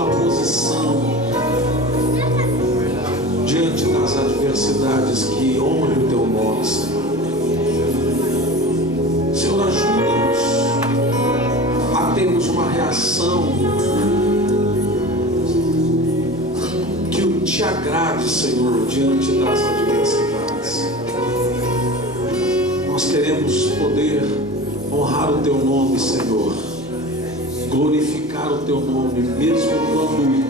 uma posição diante das adversidades que honre o teu nome, Senhor. Senhor, ajuda-nos a termos uma reação que te agrade, Senhor, diante das adversidades. Nós queremos poder honrar o teu nome, Senhor, glorificar o teu nome, mesmo quando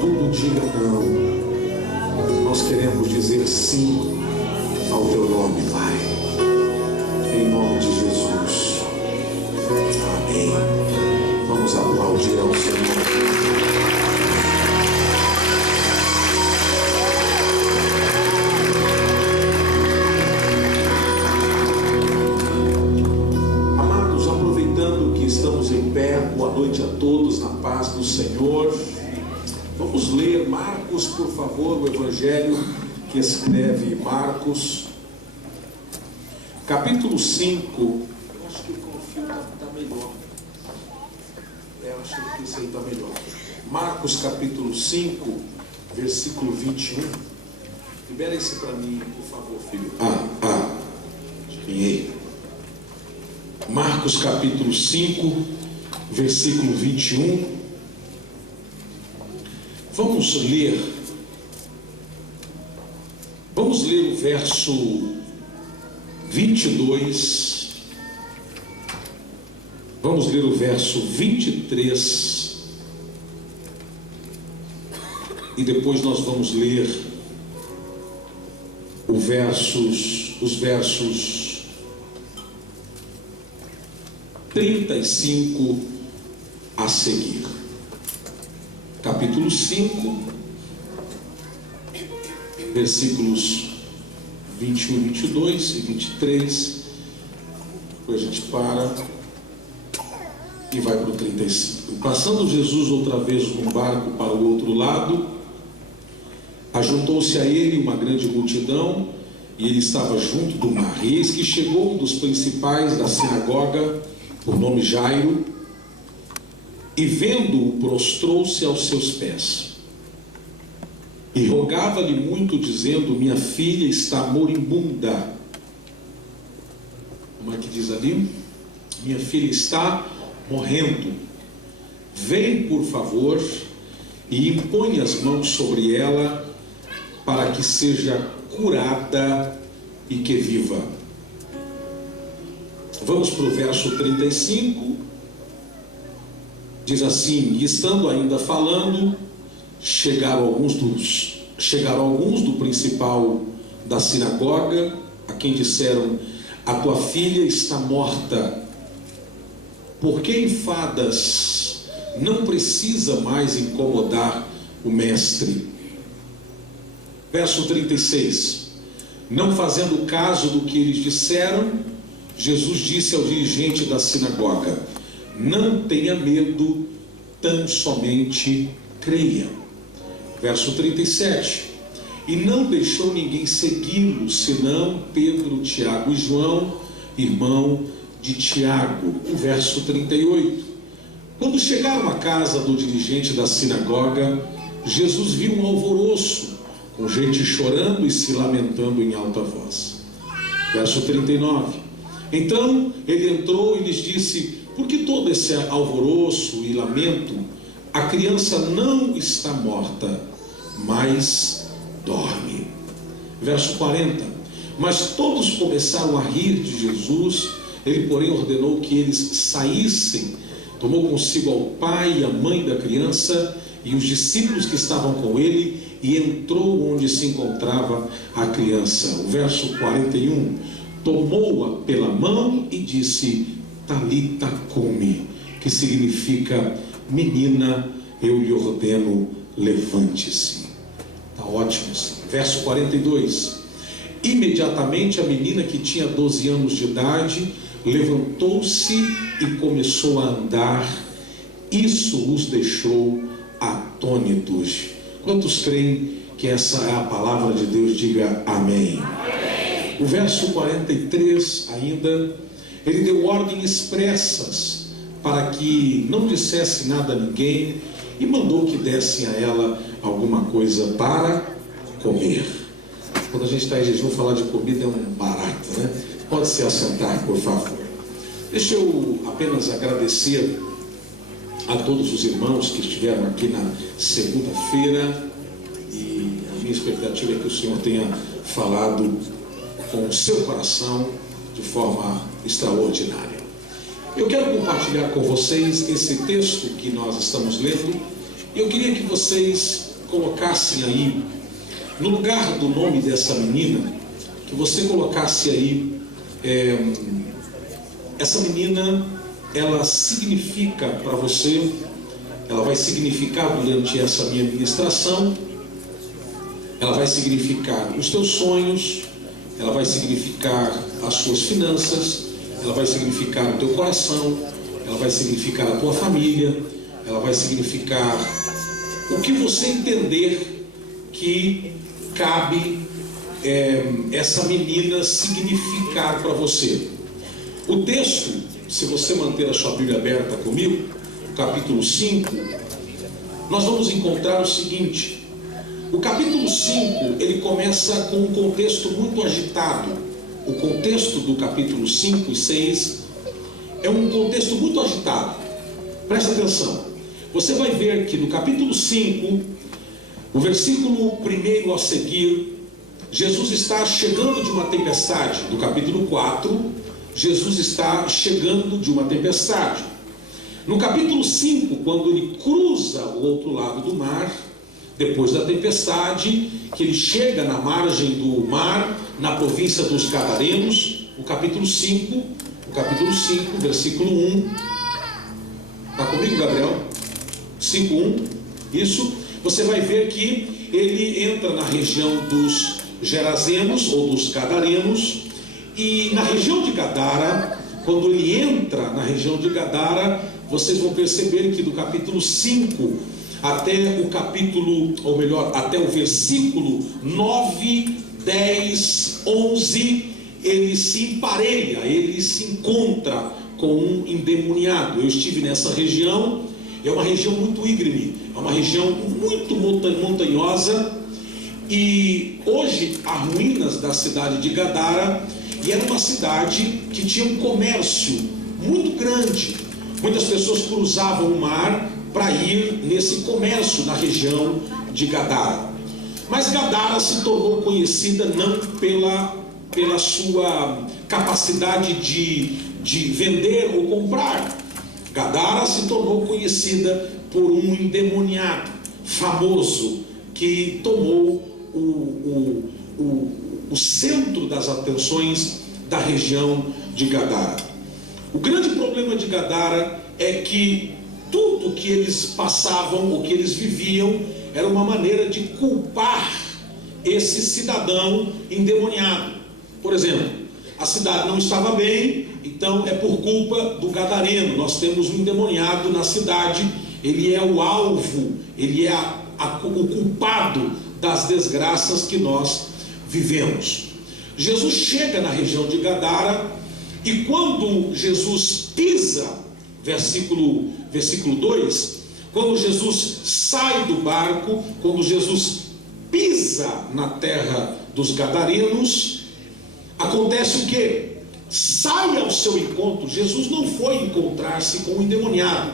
tudo diga não. Nós queremos dizer sim ao teu nome, Pai, em nome de Jesus. Amém. Vamos aplaudir ao Senhor. Amados, aproveitando que estamos em pé, boa noite a todos, na paz do Senhor. Vamos ler Marcos, por favor, o Evangelho que escreve Marcos, capítulo 5. Eu acho que o confio está melhor. Eu acho que esse aí está melhor. Marcos, capítulo 5, versículo 21. Libera esse para mim, por favor, filho. Espinhei. Marcos, capítulo 5, versículo 21. Vamos ler o verso 22, vamos ler o verso 23 e depois nós vamos ler os versos 35 a seguir. Capítulo 5, versículos 21, 22 e 23. Depois a gente para e vai para o 35. Passando Jesus outra vez num barco para o outro lado, ajuntou-se a ele uma grande multidão, e ele estava junto do mar. E eis que chegou um dos principais da sinagoga, por nome Jairo, e vendo-o, prostrou-se aos seus pés e rogava-lhe muito, dizendo: minha filha está moribunda. Como é que diz ali? Minha filha está morrendo. Vem, por favor, e impõe as mãos sobre ela, para que seja curada e que viva. Vamos para o verso 35. Diz assim: e estando ainda falando, chegaram alguns do principal da sinagoga, a quem disseram: a tua filha está morta, por que enfadas? Não precisa mais incomodar o mestre. Verso 36. Não fazendo caso do que eles disseram, Jesus disse ao dirigente da sinagoga: não tenha medo, tão somente creia. Verso 37. E não deixou ninguém segui-lo, senão Pedro, Tiago e João, irmão de Tiago. Verso 38. Quando chegaram à casa do dirigente da sinagoga, Jesus viu um alvoroço, com gente chorando e se lamentando em alta voz. Verso 39. Então ele entrou e lhes disse: por que todo esse alvoroço e lamento? A criança não está morta, mas dorme. Verso 40. Mas todos começaram a rir de Jesus. Ele, porém, ordenou que eles saíssem. Tomou consigo ao pai e a mãe da criança e os discípulos que estavam com ele, e entrou onde se encontrava a criança. O verso 41. Tomou-a pela mão e disse: Talita cumi, que significa: menina, eu lhe ordeno, levante-se. Está ótimo assim. Verso 42. Imediatamente a menina, que tinha 12 anos de idade, levantou-se e começou a andar. Isso os deixou atônitos. Quantos creem que essa é a palavra de Deus? Diga amém. Amém. O verso 43 ainda, ele deu ordens expressas para que não dissesse nada a ninguém, e mandou que dessem a ela alguma coisa para comer. Quando a gente está em jejum, falar de comida é um barato, né? Pode se assentar, por favor. Deixa eu apenas agradecer a todos os irmãos que estiveram aqui na segunda-feira, e a minha expectativa é que o Senhor tenha falado com o seu coração de forma extraordinária. Eu quero compartilhar com vocês esse texto que nós estamos lendo. Eu queria que vocês colocassem aí, no lugar do nome dessa menina, que você colocasse aí, essa menina, ela significa para você, ela vai significar durante essa minha ministração, ela vai significar os teus sonhos, ela vai significar as suas finanças, ela vai significar o teu coração, ela vai significar a tua família, ela vai significar o que você entender que cabe essa menina significar para você. O texto, se você manter a sua Bíblia aberta comigo, o capítulo 5, nós vamos encontrar o seguinte. O capítulo 5, ele começa com um contexto muito agitado. O contexto do capítulo 5 e 6 é um contexto muito agitado. Presta atenção. Você vai ver que no capítulo 5, o versículo 1 a seguir, Jesus está chegando de uma tempestade. No capítulo 4, Jesus está chegando de uma tempestade. No capítulo 5, quando ele cruza o outro lado do mar, depois da tempestade, que ele chega na margem do mar, na província dos Gadarenos, o capítulo 5, versículo 1. Está comigo, Gabriel? 5:1. Isso. Você vai ver que ele entra na região dos Gerazenos ou dos Gadarenos, e na região de Gadara, quando ele entra na região de Gadara, vocês vão perceber que do capítulo 5 até o capítulo, ou melhor, até o versículo 9, 10, 11, ele se emparelha, ele se encontra com um endemoniado. Eu estive nessa região, é uma região muito íngreme, é uma região muito montanhosa, e hoje há ruínas da cidade de Gadara, e era uma cidade que tinha um comércio muito grande. Muitas pessoas cruzavam o mar para ir nesse comércio na região de Gadara. Mas Gadara se tornou conhecida não pela sua capacidade de vender ou comprar. Gadara se tornou conhecida por um endemoniado famoso que tomou o centro das atenções da região de Gadara. O grande problema de Gadara é que tudo que eles passavam, o que eles viviam, era uma maneira de culpar esse cidadão endemoniado. Por exemplo, a cidade não estava bem, então é por culpa do gadareno. Nós temos um endemoniado na cidade, ele é o alvo, ele é o culpado das desgraças que nós vivemos. Jesus chega na região de Gadara, e quando Jesus pisa, versículo 2, quando Jesus sai do barco, quando Jesus pisa na terra dos Gadarenos, acontece o quê? Sai ao seu encontro. Jesus não foi encontrar-se com o endemoniado.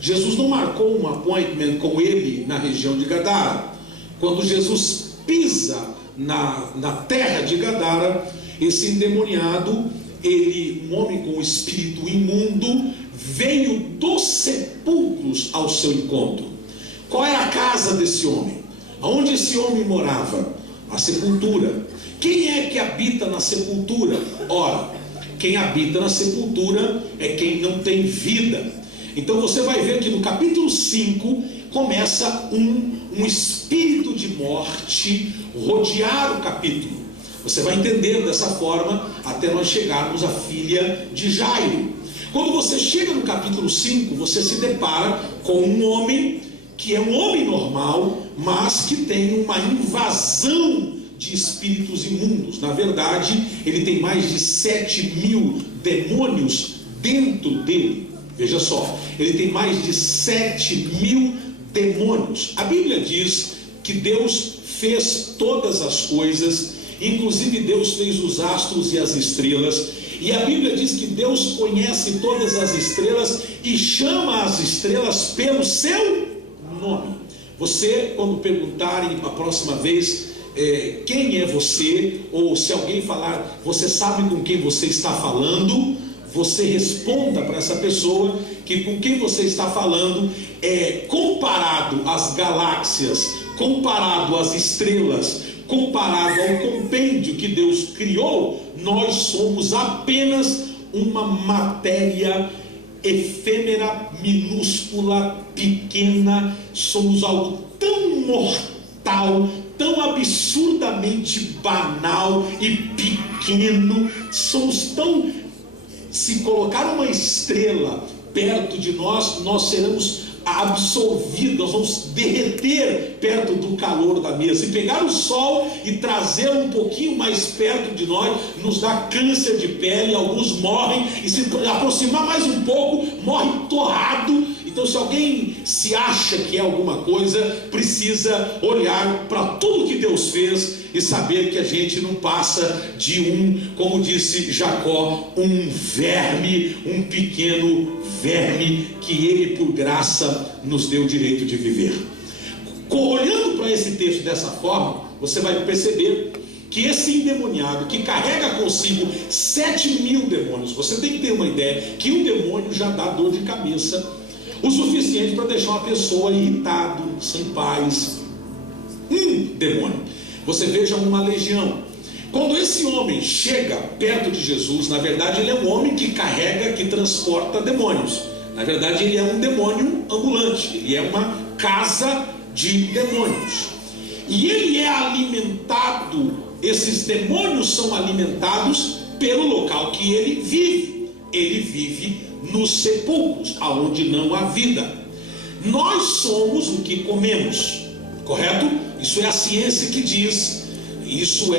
Jesus não marcou um appointment com ele na região de Gadara. Quando Jesus pisa na terra de Gadara, esse endemoniado, um homem com espírito imundo, veio dos sepulcros ao seu encontro. Qual é a casa desse homem? Aonde esse homem morava? A sepultura. Quem é que habita na sepultura? Ora, quem habita na sepultura é quem não tem vida. Então você vai ver que no capítulo 5 começa um espírito de morte rodear o capítulo. Você vai entender dessa forma até nós chegarmos à filha de Jairo. Quando você chega no capítulo 5, você se depara com um homem que é um homem normal, mas que tem uma invasão de espíritos imundos. Na verdade, ele tem mais de 7.000 demônios dentro dele. Veja só, ele tem mais de 7.000 demônios. A Bíblia diz que Deus fez todas as coisas, inclusive Deus fez os astros e as estrelas, e a Bíblia diz que Deus conhece todas as estrelas e chama as estrelas pelo seu nome. Você, quando perguntarem a próxima vez quem é você, ou se alguém falar, você sabe com quem você está falando, você responda para essa pessoa que com quem você está falando comparado às galáxias, comparado às estrelas, comparado ao compêndio que Deus criou, nós somos apenas uma matéria efêmera, minúscula, pequena. Somos algo tão mortal, tão absurdamente banal e pequeno. Somos tão... Se colocar uma estrela perto de nós, nós seremos absorvidos, nós vamos derreter perto do calor da mesa. E pegar o sol e trazê-lo um pouquinho mais perto de nós nos dá câncer de pele, alguns morrem, e se aproximar mais um pouco, morre torrado. Então, se alguém se acha que é alguma coisa, precisa olhar para tudo que Deus fez e saber que a gente não passa de como disse Jacó, um verme, um pequeno verme que Ele, por graça, nos deu o direito de viver. Olhando para esse texto dessa forma, você vai perceber que esse endemoniado que carrega consigo 7.000 demônios, você tem que ter uma ideia que um demônio já dá dor de cabeça o suficiente para deixar uma pessoa irritada, sem paz. Demônio. Você veja uma legião. Quando esse homem chega perto de Jesus, na verdade ele é um homem que carrega, que transporta demônios. Na verdade ele é um demônio ambulante, ele é uma casa de demônios. E ele é alimentado, esses demônios são alimentados pelo local que ele vive. Ele vive nos sepulcros, aonde não há vida. Nós somos o que comemos, correto? Isso é a ciência que diz. Isso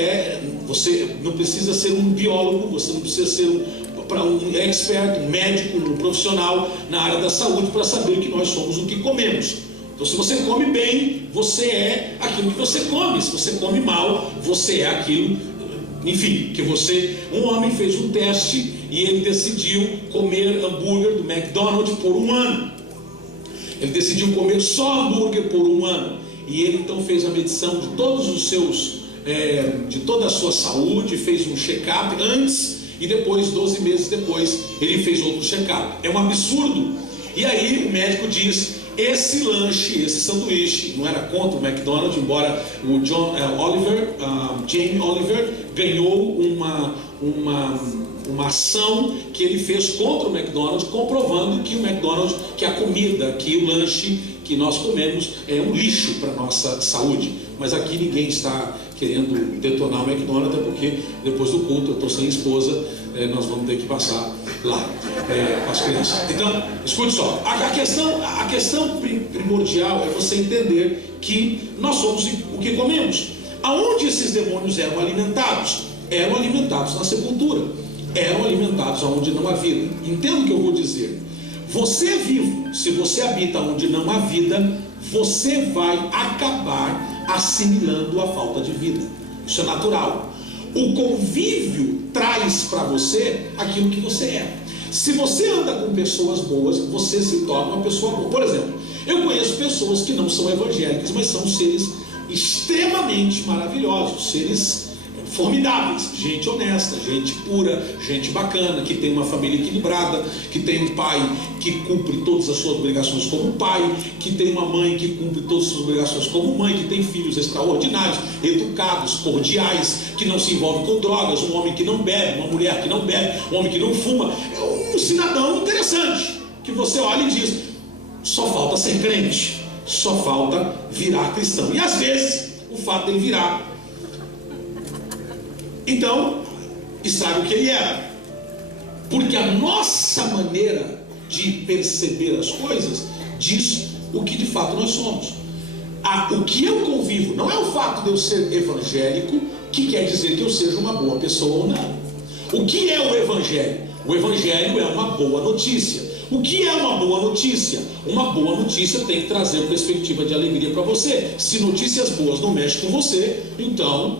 você não precisa ser um biólogo, você não precisa ser um expert, um médico, um profissional na área da saúde para saber que nós somos o que comemos. Então, se você come bem, você é aquilo que você come. Se você come mal, você é aquilo, enfim, que você... Um homem fez um teste e ele decidiu comer hambúrguer do McDonald's por um ano. Ele decidiu comer só hambúrguer por um ano. E ele então fez a medição de todos os seus, de toda a sua saúde, fez um check-up antes e depois, 12 meses depois, ele fez outro check-up. É um absurdo. E aí o médico diz: esse lanche, esse sanduíche, não era contra o McDonald's, embora o Jamie Oliver ganhou uma ação que ele fez contra o McDonald's, comprovando que o McDonald's, que a comida, que o lanche que nós comemos é um lixo para a nossa saúde. Mas aqui ninguém está querendo detonar o McDonald's, até porque depois do culto eu estou sem esposa, nós vamos ter que passar lá com as crianças. Então, escute só, a questão primordial é você entender que nós somos o que comemos. Aonde esses demônios eram alimentados? Eram alimentados na sepultura, eram alimentados aonde não há vida. Entenda o que eu vou dizer. Você é vivo, se você habita onde não há vida, você vai acabar assimilando a falta de vida. Isso é natural. O convívio traz para você aquilo que você é. Se você anda com pessoas boas, você se torna uma pessoa boa. Por exemplo, eu conheço pessoas que não são evangélicas, mas são seres extremamente maravilhosos, seres formidáveis, gente honesta, gente pura, gente bacana, que tem uma família equilibrada, que tem um pai que cumpre todas as suas obrigações como pai, que tem uma mãe que cumpre todas as suas obrigações como mãe, que tem filhos extraordinários, educados, cordiais, que não se envolvem com drogas, um homem que não bebe, uma mulher que não bebe, um homem que não fuma. É um cidadão interessante, que você olha e diz: só falta ser crente, só falta virar cristão. E às vezes o fato dele virar, então, estraga o que ele era. Porque a nossa maneira de perceber as coisas diz o que de fato nós somos. O que eu convivo não é o fato de eu ser evangélico que quer dizer que eu seja uma boa pessoa ou não. O que é o evangelho? O evangelho é uma boa notícia. O que é uma boa notícia? Uma boa notícia tem que trazer perspectiva de alegria para você. Se notícias boas não mexem com você, então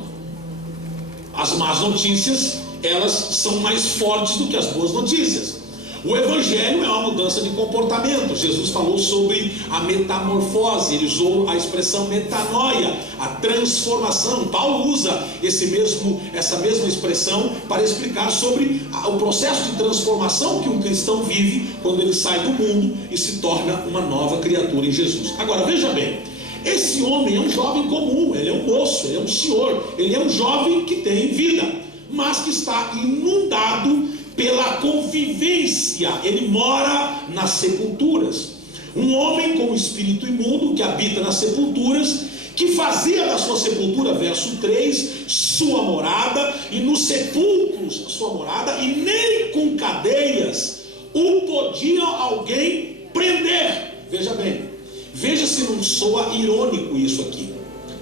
as más notícias, elas são mais fortes do que as boas notícias. O Evangelho é uma mudança de comportamento. Jesus falou sobre a metamorfose, ele usou a expressão metanoia, a transformação. Paulo usa essa mesma expressão para explicar sobre o processo de transformação que um cristão vive quando ele sai do mundo e se torna uma nova criatura em Jesus. Agora, veja bem, esse homem é um jovem comum, ele é um moço, ele é um senhor, ele é um jovem que tem vida, mas que está inundado pela convivência. Ele mora nas sepulturas. Um homem com o espírito imundo que habita nas sepulturas, que fazia da sua sepultura, verso 3, sua morada, e nos sepulcros sua morada, e nem com cadeias o podia alguém prender. Veja bem, veja se não soa irônico isso aqui.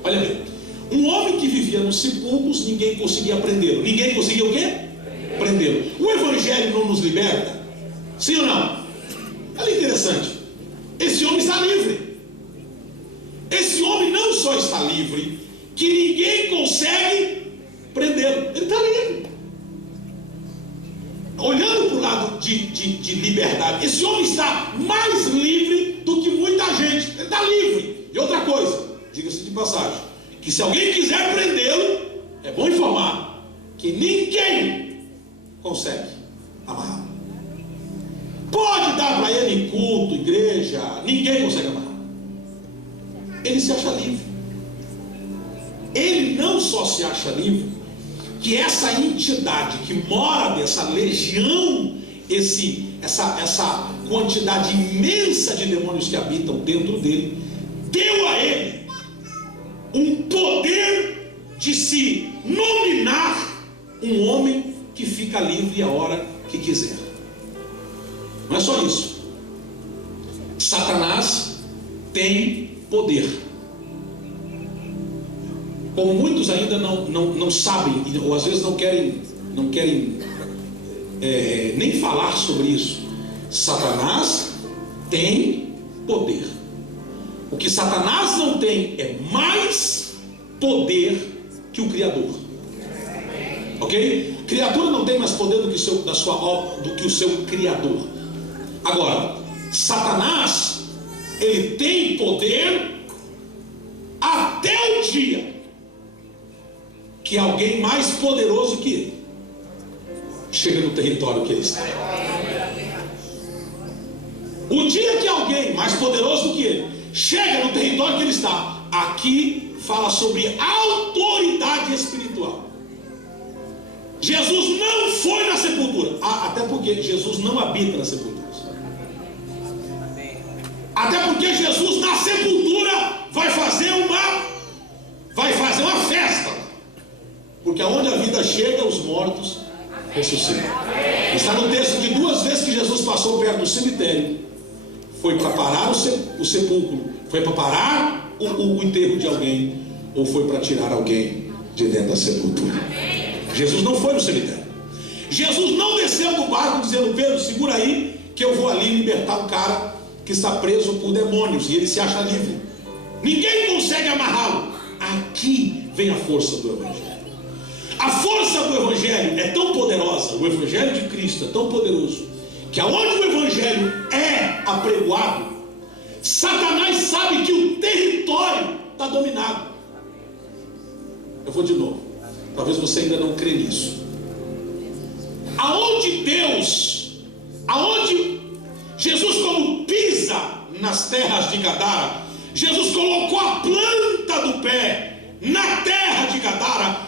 Olha bem, um homem que vivia nos sepulcros, ninguém conseguia prendê-lo. Ninguém conseguia o quê? Prendê-lo. O Evangelho não nos liberta? Sim ou não? Olha interessante. Esse homem está livre. Esse homem não só está livre, que ninguém consegue prendê-lo. Ele está livre. Olhando para o lado de liberdade, esse homem está mais livre do que muita gente. Ele está livre. E outra coisa, diga-se de passagem, que se alguém quiser prendê-lo, é bom informar que ninguém consegue amarrar. Pode dar para ele em culto, igreja, ninguém consegue amarrar. Ele se acha livre. Ele não só se acha livre, que essa entidade que mora dessa legião, essa quantidade imensa de demônios que habitam dentro dele, deu a ele um poder de se nominar um homem que fica livre a hora que quiser. Não é só isso. Satanás tem poder. Como muitos ainda não sabem, ou às vezes não querem nem falar sobre isso. Satanás tem poder. O que Satanás não tem é mais poder que o Criador. Ok? Criatura não tem mais poder do que o seu Criador. Agora, Satanás, ele tem poder até o dia que alguém mais poderoso que ele chega no território que ele está. O dia que alguém mais poderoso que ele chega no território que ele está, aqui fala sobre autoridade espiritual. Jesus não foi na sepultura, até porque Jesus não habita na sepultura. Até porque Jesus na sepultura vai fazer uma festa, porque aonde a vida chega, os mortos ressuscitam. Está no texto que 2 vezes que Jesus passou perto do cemitério, foi para parar o sepulcro, foi para parar o enterro de alguém, ou foi para tirar alguém de dentro da sepultura. Jesus não foi no cemitério. Jesus não desceu do barco dizendo: Pedro, segura aí que eu vou ali libertar um cara que está preso por demônios, e ele se acha livre. Ninguém consegue amarrá-lo. Aqui vem a força do Evangelho. A força do Evangelho é tão poderosa, o Evangelho de Cristo é tão poderoso, que aonde o Evangelho é apregoado, Satanás sabe que o território está dominado. Eu vou de novo, talvez você ainda não crê nisso. Aonde Jesus, como pisa nas terras de Gadara, Jesus colocou a planta do pé na terra de Gadara,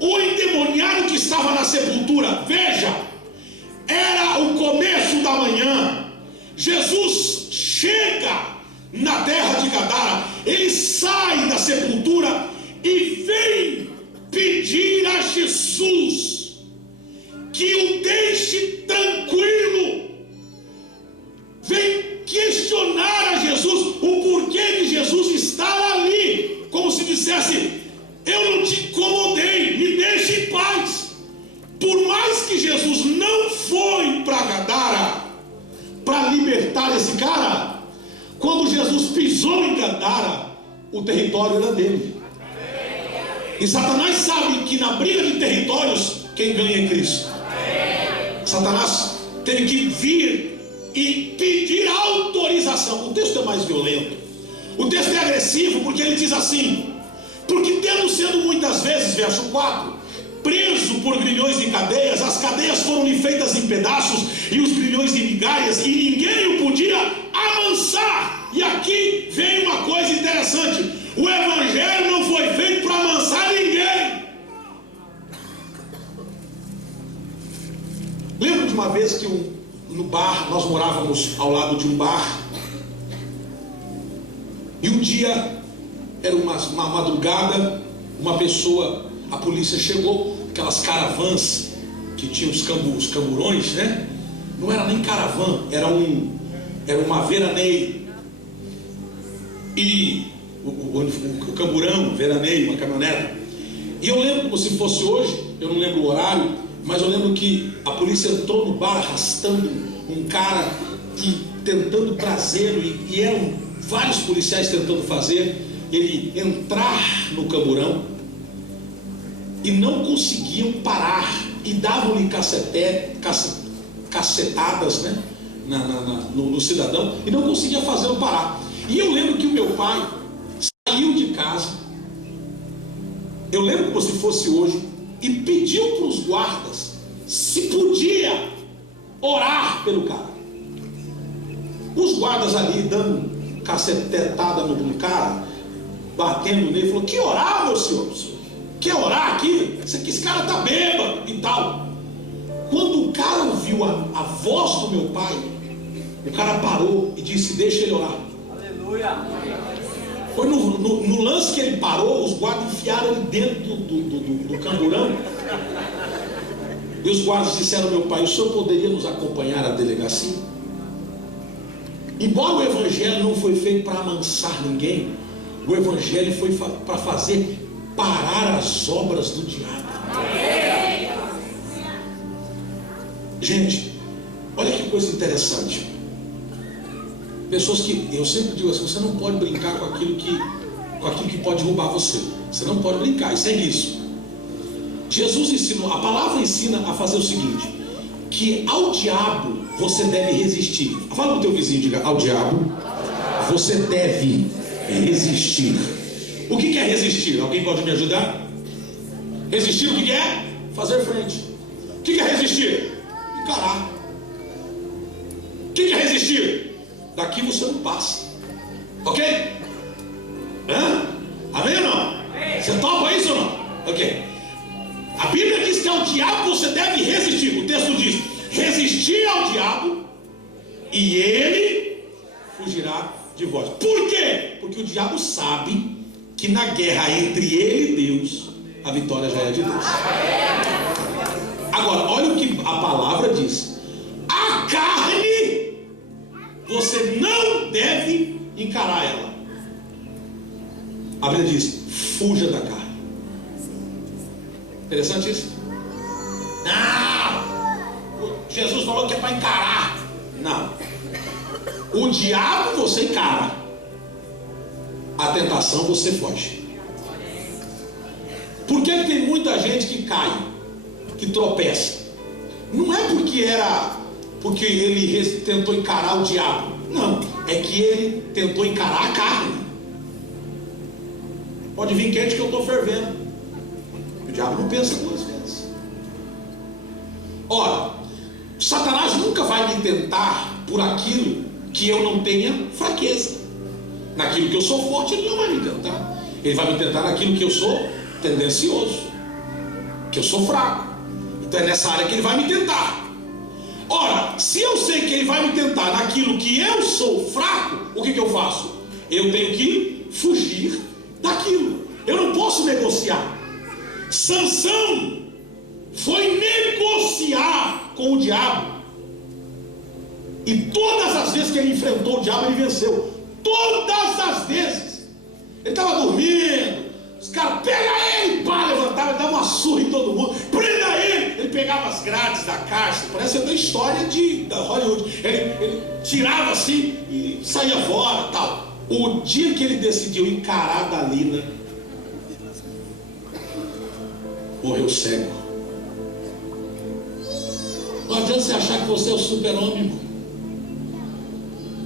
o endemoniado que estava na sepultura, veja, era o começo da manhã. Jesus chega na terra de Gadara, ele sai da sepultura e vem pedir a Jesus que o deixe tranquilo. Vem questionar a Jesus o porquê de Jesus estar ali, como se dissesse: eu não te incomodei, me deixe em paz. Por mais que Jesus não foi para Gadara para libertar esse cara. Quando Jesus pisou em Gadara, o território era dele. E Satanás sabe que na briga de territórios, quem ganha é Cristo. Satanás teve que vir e pedir autorização. O texto é mais violento. O texto é agressivo porque ele diz assim: porque tendo sido muitas vezes, verso 4, preso por grilhões e cadeias, as cadeias foram-lhe feitas em pedaços e os grilhões em migalhas, e ninguém o podia amansar. E aqui vem uma coisa interessante: o evangelho não foi feito para amansar ninguém. Lembro de uma vez que no bar, nós morávamos ao lado de um bar, e um dia, era uma madrugada, uma pessoa, a polícia chegou, aquelas caravans que tinham os camburões, né? Não era nem caravã, era uma veraneio. E o camburão, veraneio, uma caminhoneta. E eu lembro como se fosse hoje, eu não lembro o horário, mas eu lembro que a polícia entrou no bar arrastando um cara e tentando trazê-lo, e eram vários policiais tentando fazer ele entrar no camburão, e não conseguiam parar, e davam-lhe cacetadas, né, no cidadão, e não conseguia fazê-lo parar. E eu lembro que o meu pai saiu de casa, eu lembro como se fosse hoje, e pediu para os guardas se podia orar pelo cara. Os guardas ali dando cacetetada no cara, batendo nele, falou: que orar, meu senhor? Quer orar aqui? Esse cara está bêbado e tal. Quando o cara ouviu a voz do meu pai, o cara parou e disse: deixa ele orar. Aleluia. Foi no lance que ele parou, os guardas enfiaram ele dentro do camburão. E os guardas disseram ao meu pai: o senhor poderia nos acompanhar à delegacia? Embora o evangelho não foi feito para amansar ninguém, o evangelho foi para fazer parar as obras do diabo. Gente, olha que coisa interessante. Pessoas que, eu sempre digo assim: você não pode brincar com aquilo que pode roubar você. Você não pode brincar, isso é isso. Jesus ensinou, a palavra ensina a fazer o seguinte: que ao diabo você deve resistir. Fala para o teu vizinho, diga: ao diabo você deve resistir. O que é resistir? Alguém pode me ajudar? Resistir o que é? Fazer frente. O que é resistir? Encarar. O que é resistir? Daqui você não passa. Ok? Hã? Amém ou não? Você topa isso ou não? Ok. A Bíblia diz que ao diabo você deve resistir. O texto diz: resistir ao diabo e ele fugirá de vós. Por quê? Porque o diabo sabe que na guerra entre ele e Deus, a vitória já é de Deus. Agora, olha o que a palavra diz: a carne, você não deve encarar ela. A Bíblia diz: fuja da carne. Interessante isso? Não, Jesus falou que é para encarar. Não, o diabo você encara, a tentação você foge. Por que tem muita gente que cai, que tropeça? Não é porque ele tentou encarar o diabo. Não, é que ele tentou encarar a carne. Pode vir quente que eu estou fervendo. O diabo não pensa duas vezes. Ora, Satanás nunca vai me tentar por aquilo que eu não tenha fraqueza. Naquilo que eu sou forte, ele não vai me tentar. Ele vai me tentar naquilo que eu sou tendencioso, que eu sou fraco. Então é nessa área que ele vai me tentar. Ora, se eu sei que ele vai me tentar naquilo que eu sou fraco, o que eu faço? Eu tenho que fugir daquilo. Eu não posso negociar. Sansão foi negociar com o diabo, e todas as vezes que ele enfrentou o diabo, ele venceu. Todas as vezes. Ele estava dormindo, os caras: pega ele, pá, levantava, ele dava uma surra em todo mundo. Prenda ele, ele pegava as grades da cárcere, parece uma história da Hollywood. Ele tirava assim e saía fora, tal. O dia que ele decidiu encarar a Dalila, morreu cego. Não adianta você achar que você é o super-homem, irmão.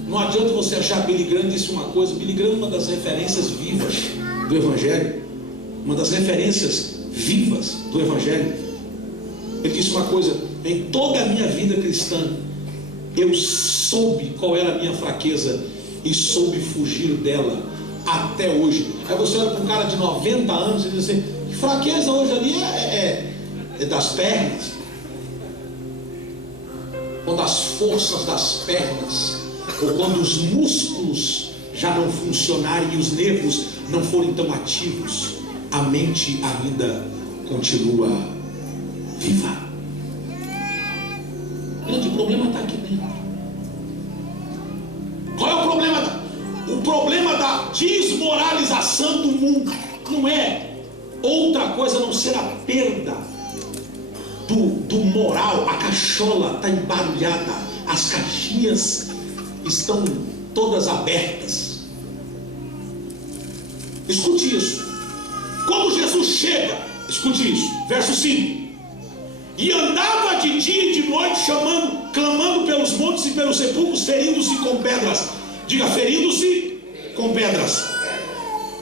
Não adianta você achar. Billy Graham disse uma coisa. Billy Graham é uma das referências vivas do Evangelho, uma das referências vivas do Evangelho. Ele disse uma coisa: em toda a minha vida cristã, eu soube qual era a minha fraqueza e soube fugir dela até hoje. Aí você olha para um cara de 90 anos e diz assim: que fraqueza hoje ali é das pernas. Quando as forças das pernas, ou quando os músculos já não funcionarem e os nervos não forem tão ativos, a mente ainda continua viva. O grande problema está aqui dentro. Qual é o problema? O problema da desmoralização do mundo não é outra coisa a não ser a perda do moral. A cachola está embarulhada, as caixinhas estão todas abertas. Escute isso. Quando Jesus chega, escute isso, verso 5: e andava de dia e de noite, clamando pelos montes e pelos sepulcros, ferindo-se com pedras. Diga, ferindo-se com pedras.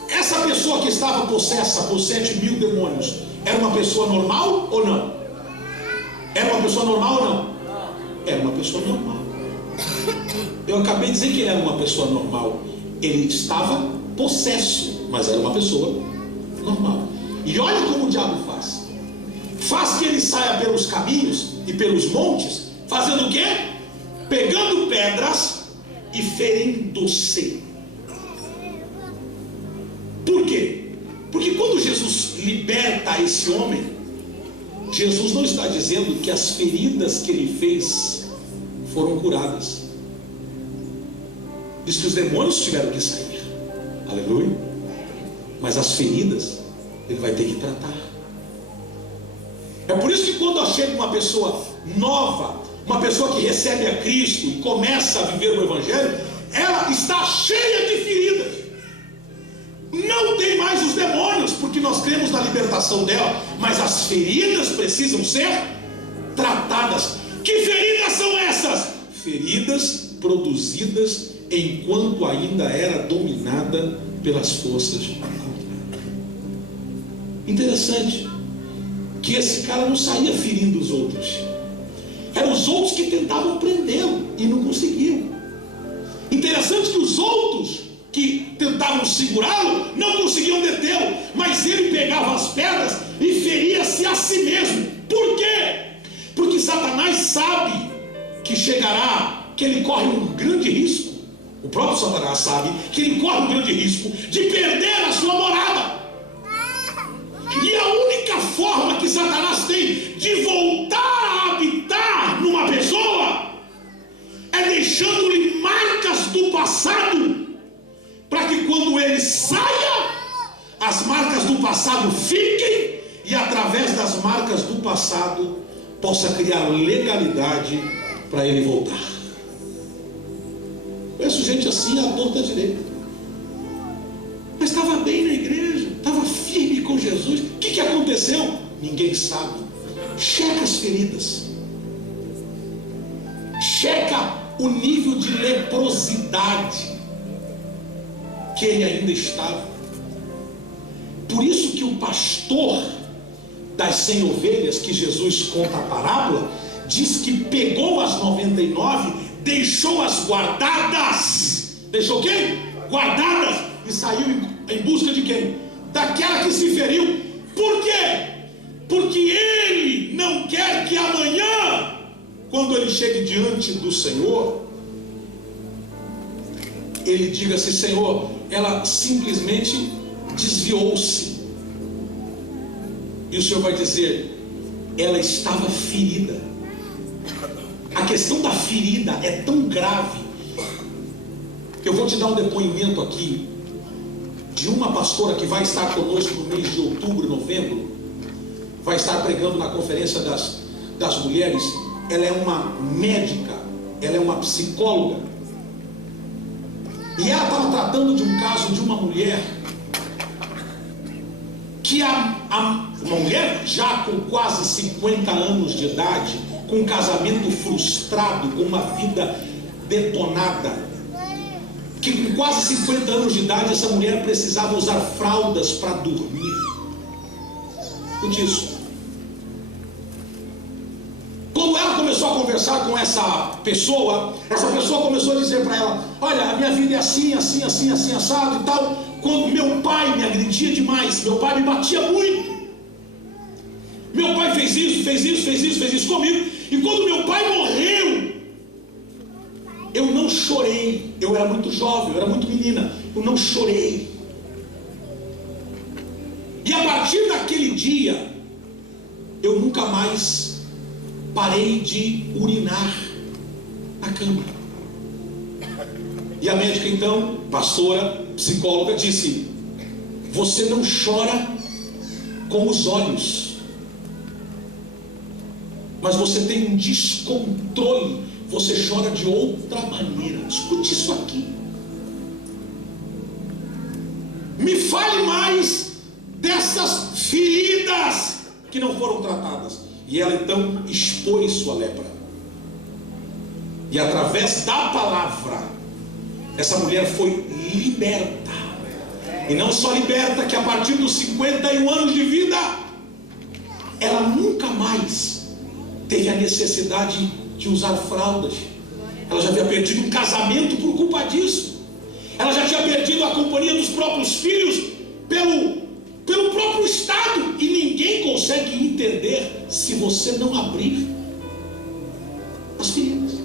Essa pessoa que estava possessa por 7.000 demônios, era uma pessoa normal ou não? Era uma pessoa normal ou não? Era uma pessoa normal. Eu acabei de dizer que ele era uma pessoa normal. Ele estava possesso, mas era uma pessoa normal. E olha como o diabo faz. Faz que ele saia pelos caminhos e pelos montes, fazendo o quê? Pegando pedras e ferindo-se. Por quê? Porque quando Jesus liberta esse homem, Jesus não está dizendo que as feridas que ele fez foram curadas. Diz que os demônios tiveram que sair. Aleluia. Mas as feridas ele vai ter que tratar. É por isso que quando chega uma pessoa nova, uma pessoa que recebe a Cristo e começa a viver o Evangelho, ela está cheia de feridas. Não tem mais os demônios, porque nós cremos na libertação dela, mas as feridas precisam ser tratadas. Que feridas são essas? Feridas produzidas enquanto ainda era dominada pelas forças contrárias. Interessante que esse cara não saía ferindo os outros. Eram os outros que tentavam prendê-lo e não conseguiam. Interessante que os outros que tentavam segurá-lo não conseguiam detê-lo, mas ele pegava as pedras e feria-se a si mesmo. Por quê? Porque Satanás sabe que chegará, que ele corre um grande risco. O próprio Satanás sabe que ele corre um grande risco de perder a sua morada. E a única forma que Satanás tem de voltar a habitar numa pessoa é deixando-lhe marcas do passado, para que quando ele saia, as marcas do passado fiquem, e através das marcas do passado possa criar legalidade para ele voltar. Conheço gente assim à torta direita, mas estava bem na igreja, estava firme com Jesus. O que aconteceu? Ninguém sabe. Checa as feridas, checa o nível de leprosidade que ele ainda estava. Por isso que o pastor das 100 ovelhas, que Jesus conta a parábola, diz que pegou as 99, deixou-as guardadas. Deixou quem? Guardadas. E saiu em busca de quem? Daquela que se feriu. Por quê? Porque ele não quer que amanhã, quando ele chegue diante do Senhor, ele diga assim: Senhor, ela simplesmente desviou-se. E o Senhor vai dizer: ela estava ferida. A questão da ferida é tão grave. Eu vou te dar um depoimento aqui de uma pastora que vai estar conosco no mês de outubro, novembro. Vai estar pregando na conferência das mulheres, ela é uma médica, ela é uma psicóloga. E ela estava tratando de um caso de uma mulher que uma mulher já com quase 50 anos de idade, com um casamento frustrado, com uma vida detonada, que com quase 50 anos de idade essa mulher precisava usar fraldas para dormir. Escute isso. Quando ela começou a conversar com essa pessoa começou a dizer para ela: olha, a minha vida é assim, assim, assim, assim, assado e tal. Quando meu pai me agredia demais, meu pai me batia muito, meu pai fez isso comigo, e quando meu pai morreu, eu não chorei. Eu era muito jovem, eu era muito menina, eu não chorei. E a partir daquele dia, eu nunca mais parei de urinar na cama. E a médica então, pastora, psicóloga, disse: você não chora com os olhos, mas você tem um descontrole, você chora de outra maneira. Escute isso aqui. Me fale mais dessas feridas que não foram tratadas. E ela então expôs sua lepra. E através da palavra, essa mulher foi liberta. E não só liberta, que a partir dos 51 anos de vida, ela nunca mais teve a necessidade de usar fraldas. Ela já havia perdido um casamento por culpa disso. Ela já tinha perdido a companhia dos próprios filhos pelo próprio estado. E ninguém consegue entender se você não abrir as feridas.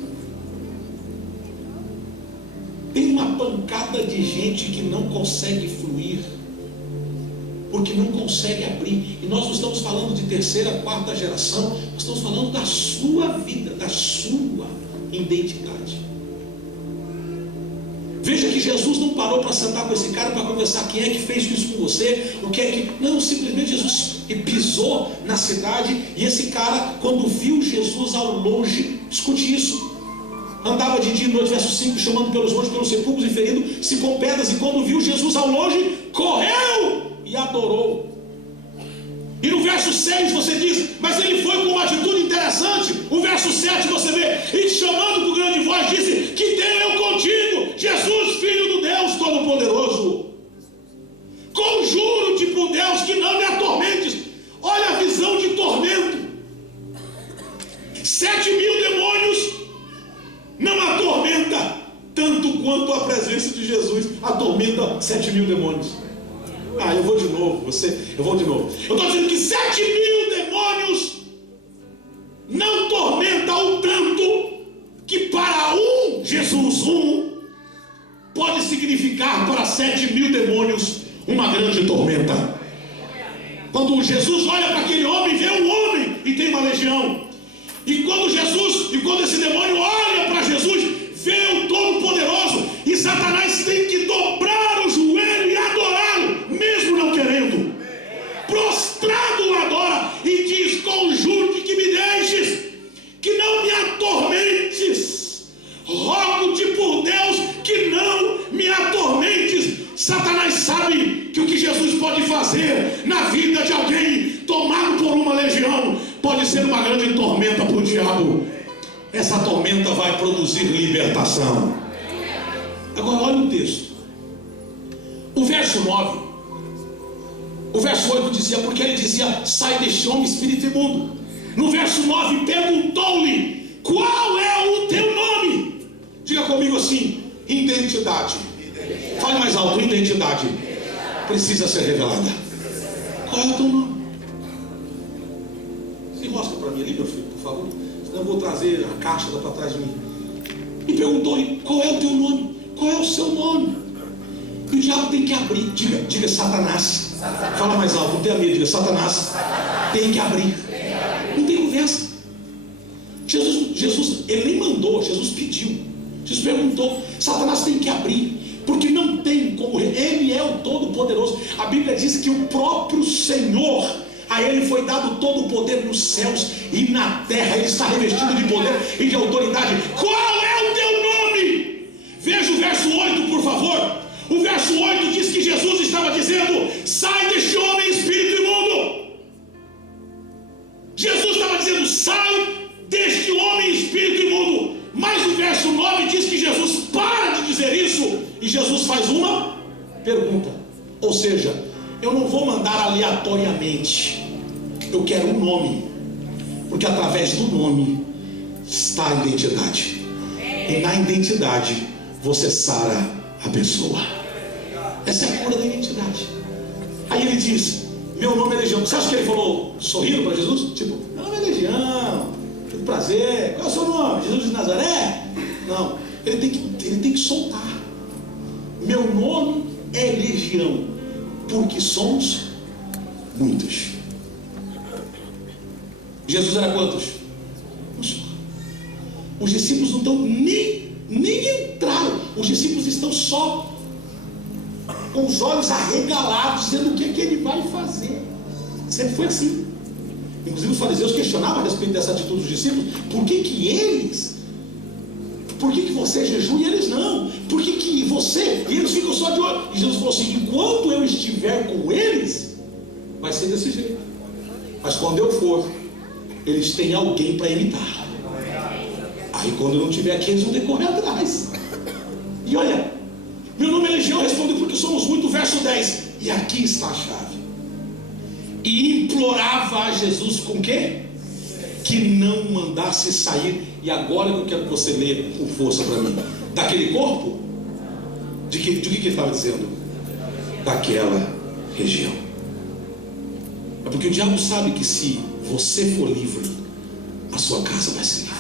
Tem uma pancada de gente que não consegue fluir, porque não consegue abrir. E nós não estamos falando de terceira, quarta geração, nós estamos falando da sua vida, da sua identidade. Veja que Jesus não parou para sentar com esse cara para conversar quem é que fez isso com você, o que é que... Não, simplesmente Jesus pisou na cidade, e esse cara, quando viu Jesus ao longe, escute isso, andava de dia e noite, verso 5, chamando pelos montes, pelos sepulcros e ferindo-se com pedras, e quando viu Jesus ao longe, correu e adorou. E no verso 6 você diz: mas ele foi com uma atitude interessante. O verso 7 você vê: e chamando com grande voz disse: que tenho eu contigo, Jesus, Filho do Deus Todo-Poderoso. Conjuro-te por Deus que não me atormentes. Olha a visão de tormento. 7.000 demônios não atormenta tanto quanto a presença de Jesus atormenta 7.000 demônios. Eu vou de novo. Eu estou dizendo que 7.000 demônios não tormenta o tanto que para Jesus pode significar para 7.000 demônios uma grande tormenta. Quando Jesus olha para aquele homem, vê um homem e tem uma legião. E quando esse demônio olha para Jesus, vê o Todo-Poderoso, e Satanás tem que dobrar o joelho e adorá-lo, mesmo não querendo. Prostrado o adora e diz: conjuro-te que me deixes, que não me atormentes. Rogo-te por Deus que não me atormentes. Satanás sabe que o que Jesus pode fazer na vida de alguém tomado por uma legião pode ser uma grande tormenta para o diabo. Essa tormenta vai produzir libertação. Agora olha o texto. O verso 9. O verso 8 dizia: porque ele dizia: sai deste homem, espírito imundo. No verso 9 perguntou-lhe: qual é o teu nome? Diga comigo assim: identidade. Fale mais alto: identidade precisa ser revelada. Qual é o teu nome? Se mostra para mim ali, meu filho, por favor. Senão eu vou trazer a caixa lá para trás de mim. E perguntou-lhe: qual é o teu nome? Qual é o seu nome? E o diabo tem que abrir. Diga Satanás. Fala mais alto, não tenha medo. Diga: Satanás tem que abrir. Não tem conversa. Jesus, ele nem mandou, Jesus pediu. Jesus perguntou. Satanás tem que abrir, porque não tem como. Ele é o Todo-Poderoso. A Bíblia diz que o próprio Senhor A ele foi dado todo o poder nos céus e na terra. Ele está revestido de poder e de autoridade. Qual é o teu nome? Veja o verso 8, por favor. O verso 8 diz que Jesus estava dizendo: sai deste homem, espírito imundo. Jesus estava dizendo: sai deste homem, espírito imundo. Mas o verso 9 diz que Jesus para de dizer isso e Jesus faz uma pergunta. Ou seja, eu não vou mandar aleatoriamente, eu quero um nome, porque através do nome está a identidade, e na identidade você sara a pessoa. Essa é a cura da identidade. Aí ele diz: meu nome é Legião. Você acha que ele falou sorrindo para Jesus? Tipo, meu nome é Legião, muito prazer, qual é o seu nome? Jesus de Nazaré? Não, ele tem que soltar. Meu nome é Legião, porque somos muitos. Jesus era quantos? Um só. Os discípulos não estão nem entraram. Os discípulos estão só com os olhos arregalados, dizendo o que ele vai fazer. Sempre foi assim. Inclusive os fariseus questionavam a respeito dessa atitude dos discípulos. Por que você jejua e eles não? Por que você e eles ficam só de olho? E Jesus falou assim: enquanto eu estiver com eles, vai ser desse jeito. Mas quando eu for, eles têm alguém para imitar. Aí quando eu não estiver aqui, eles vão decorrer atrás. E olha, meu nome é Legião, respondeu porque somos muito, verso 10. E aqui está a chave. E implorava a Jesus com o quê? Que não mandasse sair. E agora eu quero que você leia com força para mim. Daquele corpo? De que ele estava dizendo? Daquela região. É porque o diabo sabe que se você for livre, a sua casa vai ser livre.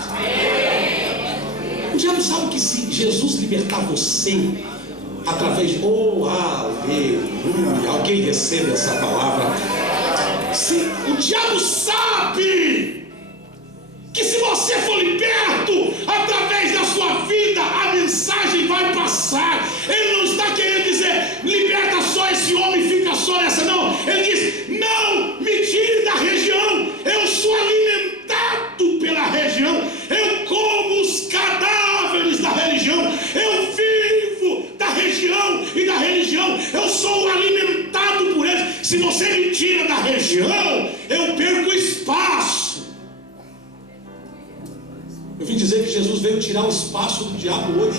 O diabo sabe que se Jesus libertar você através de... Oh, aleluia! Alguém recebe essa palavra? O diabo sabe que se você for liberto através da sua vida, a mensagem vai passar. Ele não está querendo dizer: liberta só esse homem, fica só nessa. Não, ele diz: não me tire da região. Eu sou alimentado pela região. Eu como os cadáveres da religião. Eu vivo da região e da religião. Eu sou alimentado por eles. Se você me tira da região, eu perco espaço. Eu vim dizer que Jesus veio tirar o espaço do diabo hoje.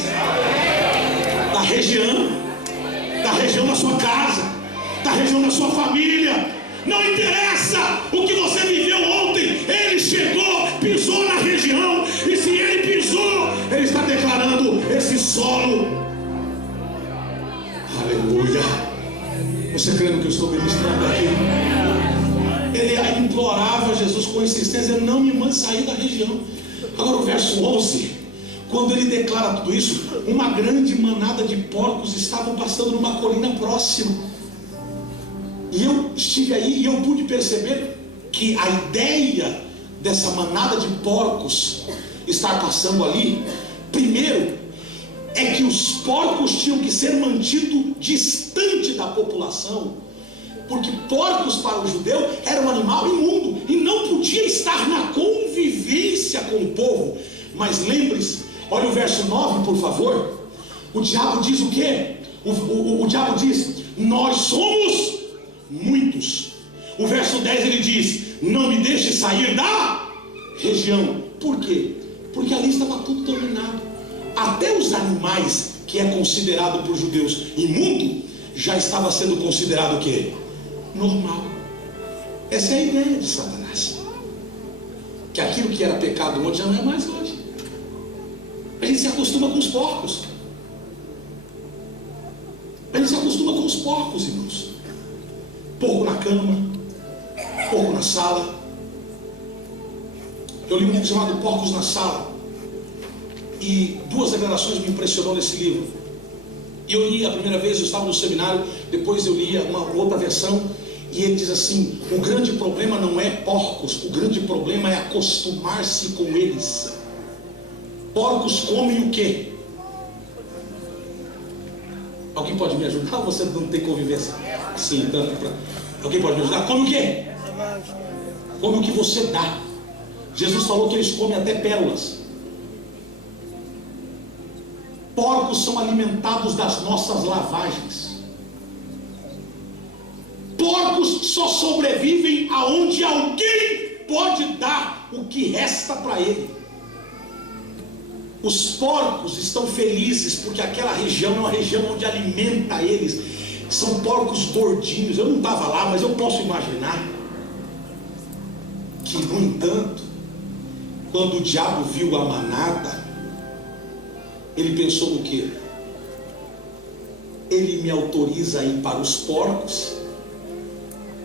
Da região da sua casa, da região da sua família. Não interessa o que você viveu ontem. Ele chegou, pisou na região. E se ele pisou, ele está declarando esse solo. Aleluia. Você crê no que eu estou ministrando aqui? Ele implorava Jesus com insistência: não me mande sair da região. Agora o verso 11, quando ele declara tudo isso, uma grande manada de porcos estavam passando numa colina próxima. E eu estive aí e eu pude perceber que a ideia dessa manada de porcos estar passando ali, primeiro, é que os porcos tinham que ser mantidos distante da população, porque porcos para o judeu era um animal imundo e não podia estar na convivência com o povo. Mas lembre-se, olha o verso 9, por favor. O diabo diz o quê? O diabo diz: nós somos muitos. O verso 10 ele diz: não me deixe sair da região. Por quê? Porque ali estava tudo dominado. Até os animais que é considerado por judeus imundo, já estava sendo considerado o quê? Normal. Essa é a ideia de Satanás, que aquilo que era pecado ontem já não é mais hoje. A gente se acostuma com os porcos. A gente se acostuma com os porcos, irmãos. Porco na cama, porco na sala. Eu li um livro chamado Porcos na Sala, e duas revelações me impressionou nesse livro. E eu li a primeira vez, eu estava no seminário, depois eu li uma outra versão, e ele diz assim: o grande problema não é porcos, o grande problema é acostumar-se com eles. Porcos comem o quê? Alguém pode me ajudar? Você não tem convivência assim tanto para... Alguém pode me ajudar? Come o quê? Come o que você dá. Jesus falou que eles comem até pérolas. Porcos são alimentados das nossas lavagens. Porcos só sobrevivem aonde alguém pode dar o que resta para ele. Os porcos estão felizes porque aquela região é uma região onde alimenta eles. São porcos gordinhos. Eu não estava lá, mas eu posso imaginar que, no entanto, quando o diabo viu a manada, ele pensou no quê? Ele me autoriza a ir para os porcos.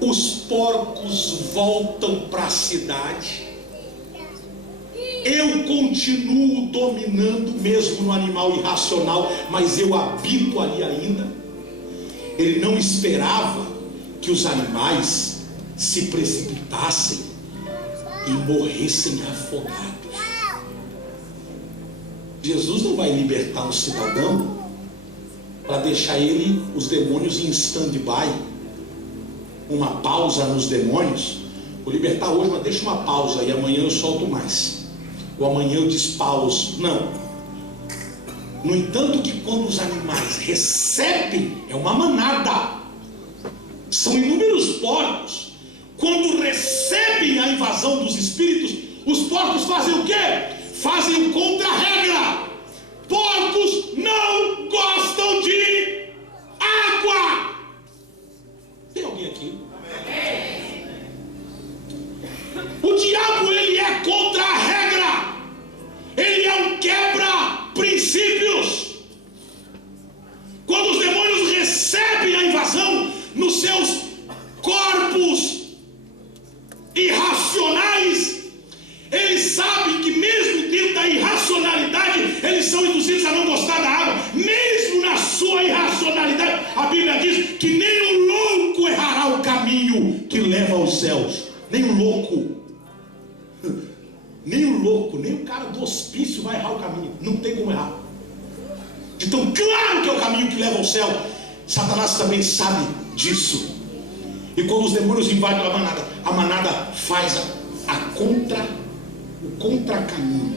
Os porcos voltam para a cidade. Eu continuo dominando mesmo no animal irracional, mas eu habito ali ainda. Ele não esperava que os animais se precipitassem e morressem afogados. Jesus não vai libertar um cidadão para deixar ele, os demônios, em stand-by, uma pausa nos demônios. Vou libertar hoje, mas deixa uma pausa e amanhã eu solto mais, ou amanhã eu despauso. Não. No entanto, que quando os animais recebem, é uma manada, são inúmeros porcos. Quando recebem a invasão dos espíritos, os porcos fazem o quê? Fazem o contra-regra. Porcos não gostam de água. Tem alguém aqui? O diabo, ele é contra a regra. Ele é um quebra-princípios. Quando os demônios recebem a invasão nos seus corpos irracionais, eles sabem que mesmo dentro da irracionalidade, eles são induzidos a não gostar da água. Mesmo na sua irracionalidade, a Bíblia diz que nem o louco errará o caminho que leva aos céus. Nem o louco, nem o cara do hospício vai errar o caminho. Não tem como errar. Então, claro que é o caminho que leva ao céu. Satanás também sabe disso. E quando os demônios invadem a manada faz o contracaminho.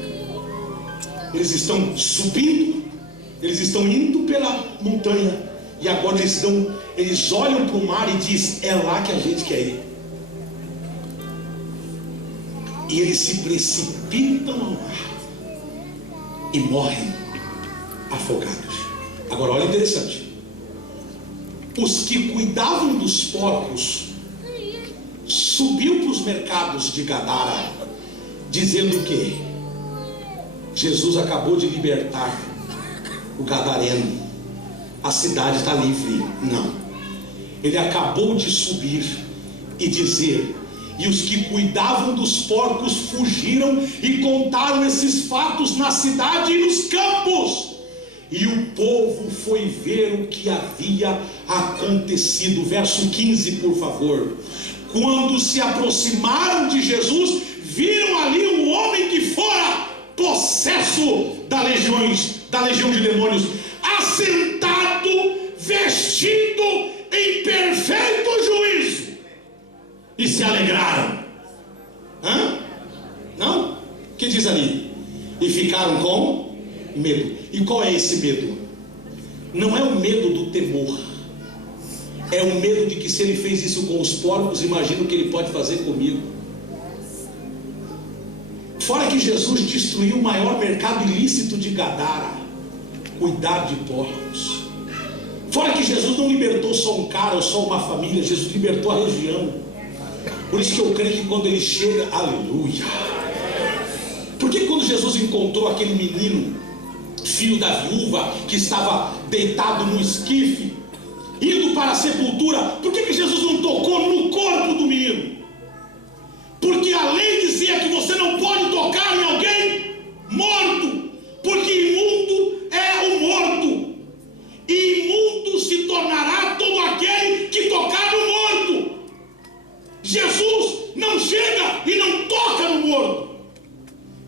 Eles estão subindo, eles estão indo pela montanha, e agora eles olham para o mar e dizem: é lá que a gente quer ir. E eles se precipitam ao mar e morrem afogados. Agora olha, interessante. Os que cuidavam dos porcos subiu para os mercados de Gadara, dizendo o quê? Jesus acabou de libertar o gadareno, a cidade está livre. Não, ele acabou de subir e dizer: e os que cuidavam dos porcos fugiram e contaram esses fatos na cidade e nos campos. E o povo foi ver o que havia acontecido. Verso 15, por favor. Quando se aproximaram de Jesus, viram ali um homem que fora possesso da legião de demônios, assentado, vestido em perfeito juízo, e se alegraram. Não? O que diz ali? E ficaram com medo. E qual é esse medo? Não é o medo do temor, é o medo de que, se ele fez isso com os porcos, imagina o que ele pode fazer comigo. Fora que Jesus destruiu o maior mercado ilícito de Gadara, cuidar de porcos. Fora que Jesus não libertou só um cara ou só uma família, Jesus libertou a região. Por isso que eu creio que quando ele chega, aleluia. Porque quando Jesus encontrou aquele menino, filho da viúva, que estava deitado no esquife, indo para a sepultura, por que Jesus não tocou no corpo do menino? Porque a lei dizia que você não pode tocar em alguém morto, porque imundo é o morto, e imundo se tornará todo aquele que tocar no morto. Jesus não chega e não toca no morto.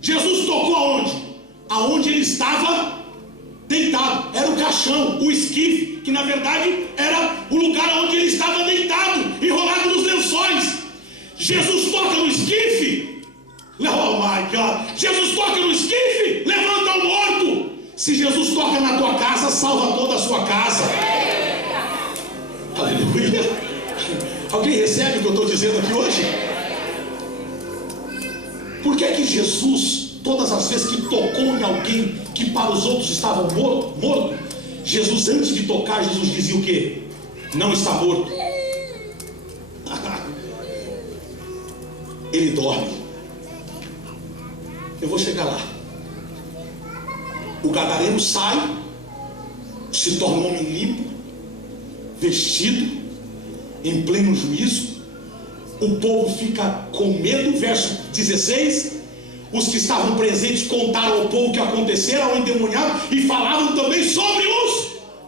Jesus tocou aonde? Aonde ele estava deitado. Era o caixão, o esquife, que na verdade era o lugar onde ele estava deitado, enrolado nos lençóis. Jesus toca no esquife, oh my God, Jesus toca no esquife, levanta o morto. Se Jesus toca na tua casa, salva toda a sua casa. Aleluia. Alguém recebe o que eu estou dizendo aqui hoje? Por que Jesus, todas as vezes que tocou em alguém que para os outros estava morto, Jesus, antes de tocar, Jesus dizia o quê? Não está morto. Ele dorme. Eu vou chegar lá. O gadareno sai, se torna um homem limpo, vestido, em pleno juízo. O povo fica com medo. Verso 16: os que estavam presentes contaram ao povo o que acontecera ao endemoniado e falavam também sobre os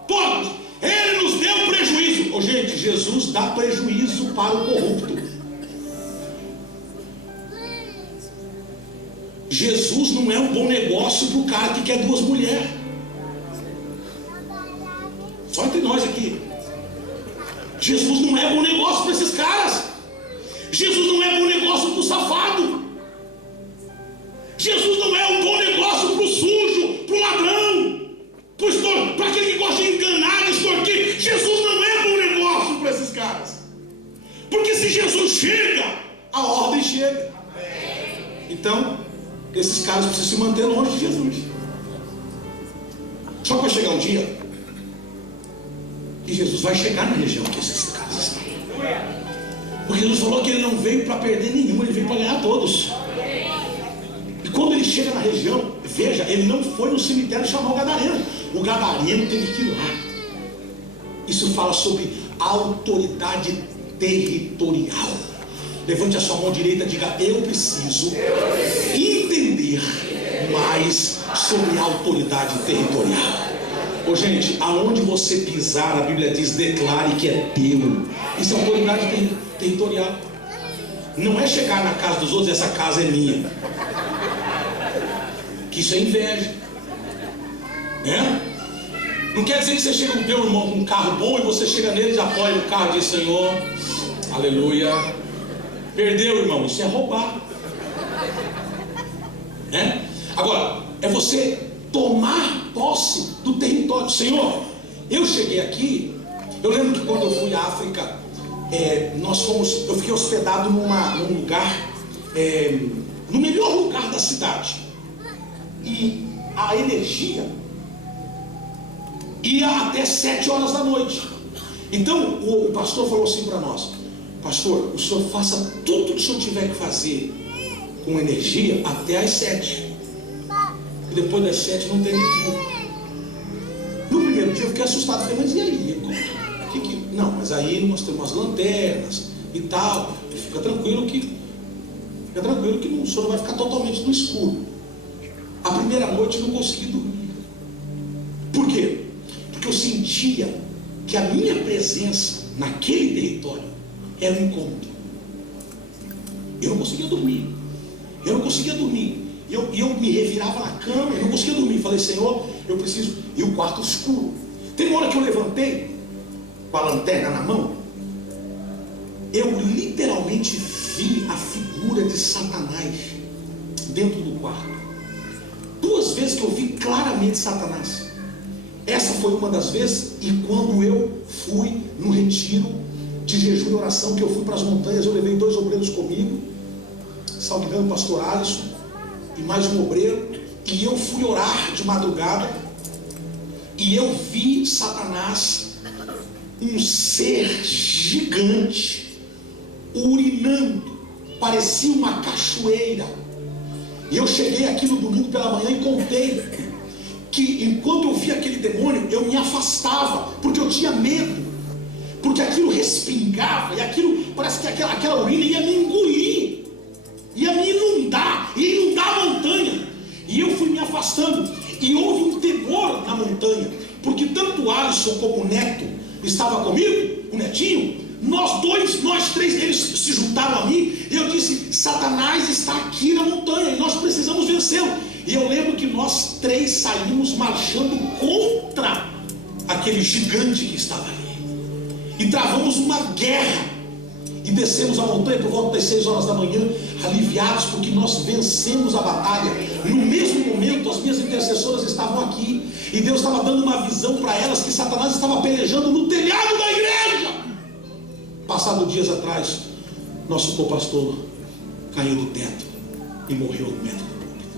porcos. Ele nos deu prejuízo. Oh, gente, Jesus dá prejuízo para o corrupto. Jesus não é um bom negócio para o cara que quer 2 mulheres. Só entre nós aqui. Jesus não é bom negócio para esses caras. Jesus não é bom negócio para o safado. Jesus não é um bom negócio para o sujo, para o ladrão, para aquele que gosta de enganar, de extorquir. Jesus não é bom negócio para esses caras. Porque se Jesus chega, a ordem chega. Então, esses caras precisam se manter longe de Jesus. Só que vai chegar um dia que Jesus vai chegar na região que esses caras estão. Porque Jesus falou que ele não veio para perder nenhum, ele veio para ganhar todos. E quando ele chega na região, veja, ele não foi no cemitério chamar o gadareno. O gadareno teve que ir lá. Isso fala sobre autoridade territorial. Levante a sua mão direita e diga: eu preciso entender mais sobre a autoridade territorial. Ô gente, aonde você pisar, a Bíblia diz: declare que é teu. Isso é autoridade territorial. Não é chegar na casa dos outros: essa casa é minha. Que isso é inveja. Não quer dizer que você chega com o teu irmão com um carro bom e você chega nele e apoia no carro e diz: Senhor, aleluia. Perdeu, irmão, isso é roubar. Agora, é você tomar posse do território. Senhor, eu cheguei aqui. Eu lembro que quando eu fui à África, eu fiquei hospedado num lugar, no melhor lugar da cidade. E a energia ia até 7 horas da noite. Então o pastor falou assim para nós: pastor, o senhor faça tudo o que o senhor tiver que fazer com energia até às 7. E depois das 7 não tem energia. No primeiro dia eu fiquei assustado. Falei: mas e aí? Não, mas aí nós temos umas lanternas e tal. Fica tranquilo que o senhor não vai ficar totalmente no escuro. A primeira noite eu não consegui dormir. Por quê? Porque eu sentia que a minha presença naquele território era um incômodo. Eu não conseguia dormir. E eu me revirava na cama, eu não conseguia dormir. Falei: Senhor, eu preciso. E o quarto escuro. Tem uma hora que eu levantei com a lanterna na mão, eu literalmente vi a figura de Satanás dentro do quarto. 2 vezes que eu vi claramente Satanás. Essa foi uma das vezes. E quando eu fui no retiro de jejum e oração, que eu fui para as montanhas, eu levei 2 obreiros comigo, salvo engano, o pastor Alisson e mais um obreiro, e eu fui orar de madrugada, e eu vi Satanás, um ser gigante, urinando, parecia uma cachoeira. E eu cheguei aqui no domingo pela manhã e contei que enquanto eu via aquele demônio, eu me afastava, porque eu tinha medo, porque aquilo respingava, e aquilo, parece que aquela urina ia me engolir, ia me inundar, ia inundar a montanha. E eu fui me afastando, e houve um temor na montanha, porque tanto o Alisson como o Neto estava comigo, o Netinho. Nós 3, eles se juntaram a mim, e eu disse: Satanás está aqui na montanha, e nós precisamos vencê-lo. E eu lembro que nós 3 saímos marchando contra aquele gigante que estava ali, e travamos uma guerra. E descemos a montanha por volta das 6 horas da manhã, aliviados porque nós vencemos a batalha. No mesmo momento, as minhas intercessoras estavam aqui, e Deus estava dando uma visão para elas que Satanás estava pelejando no telhado da igreja. Passado dias atrás, nosso co-pastor caiu do teto e morreu no metro do púlpito.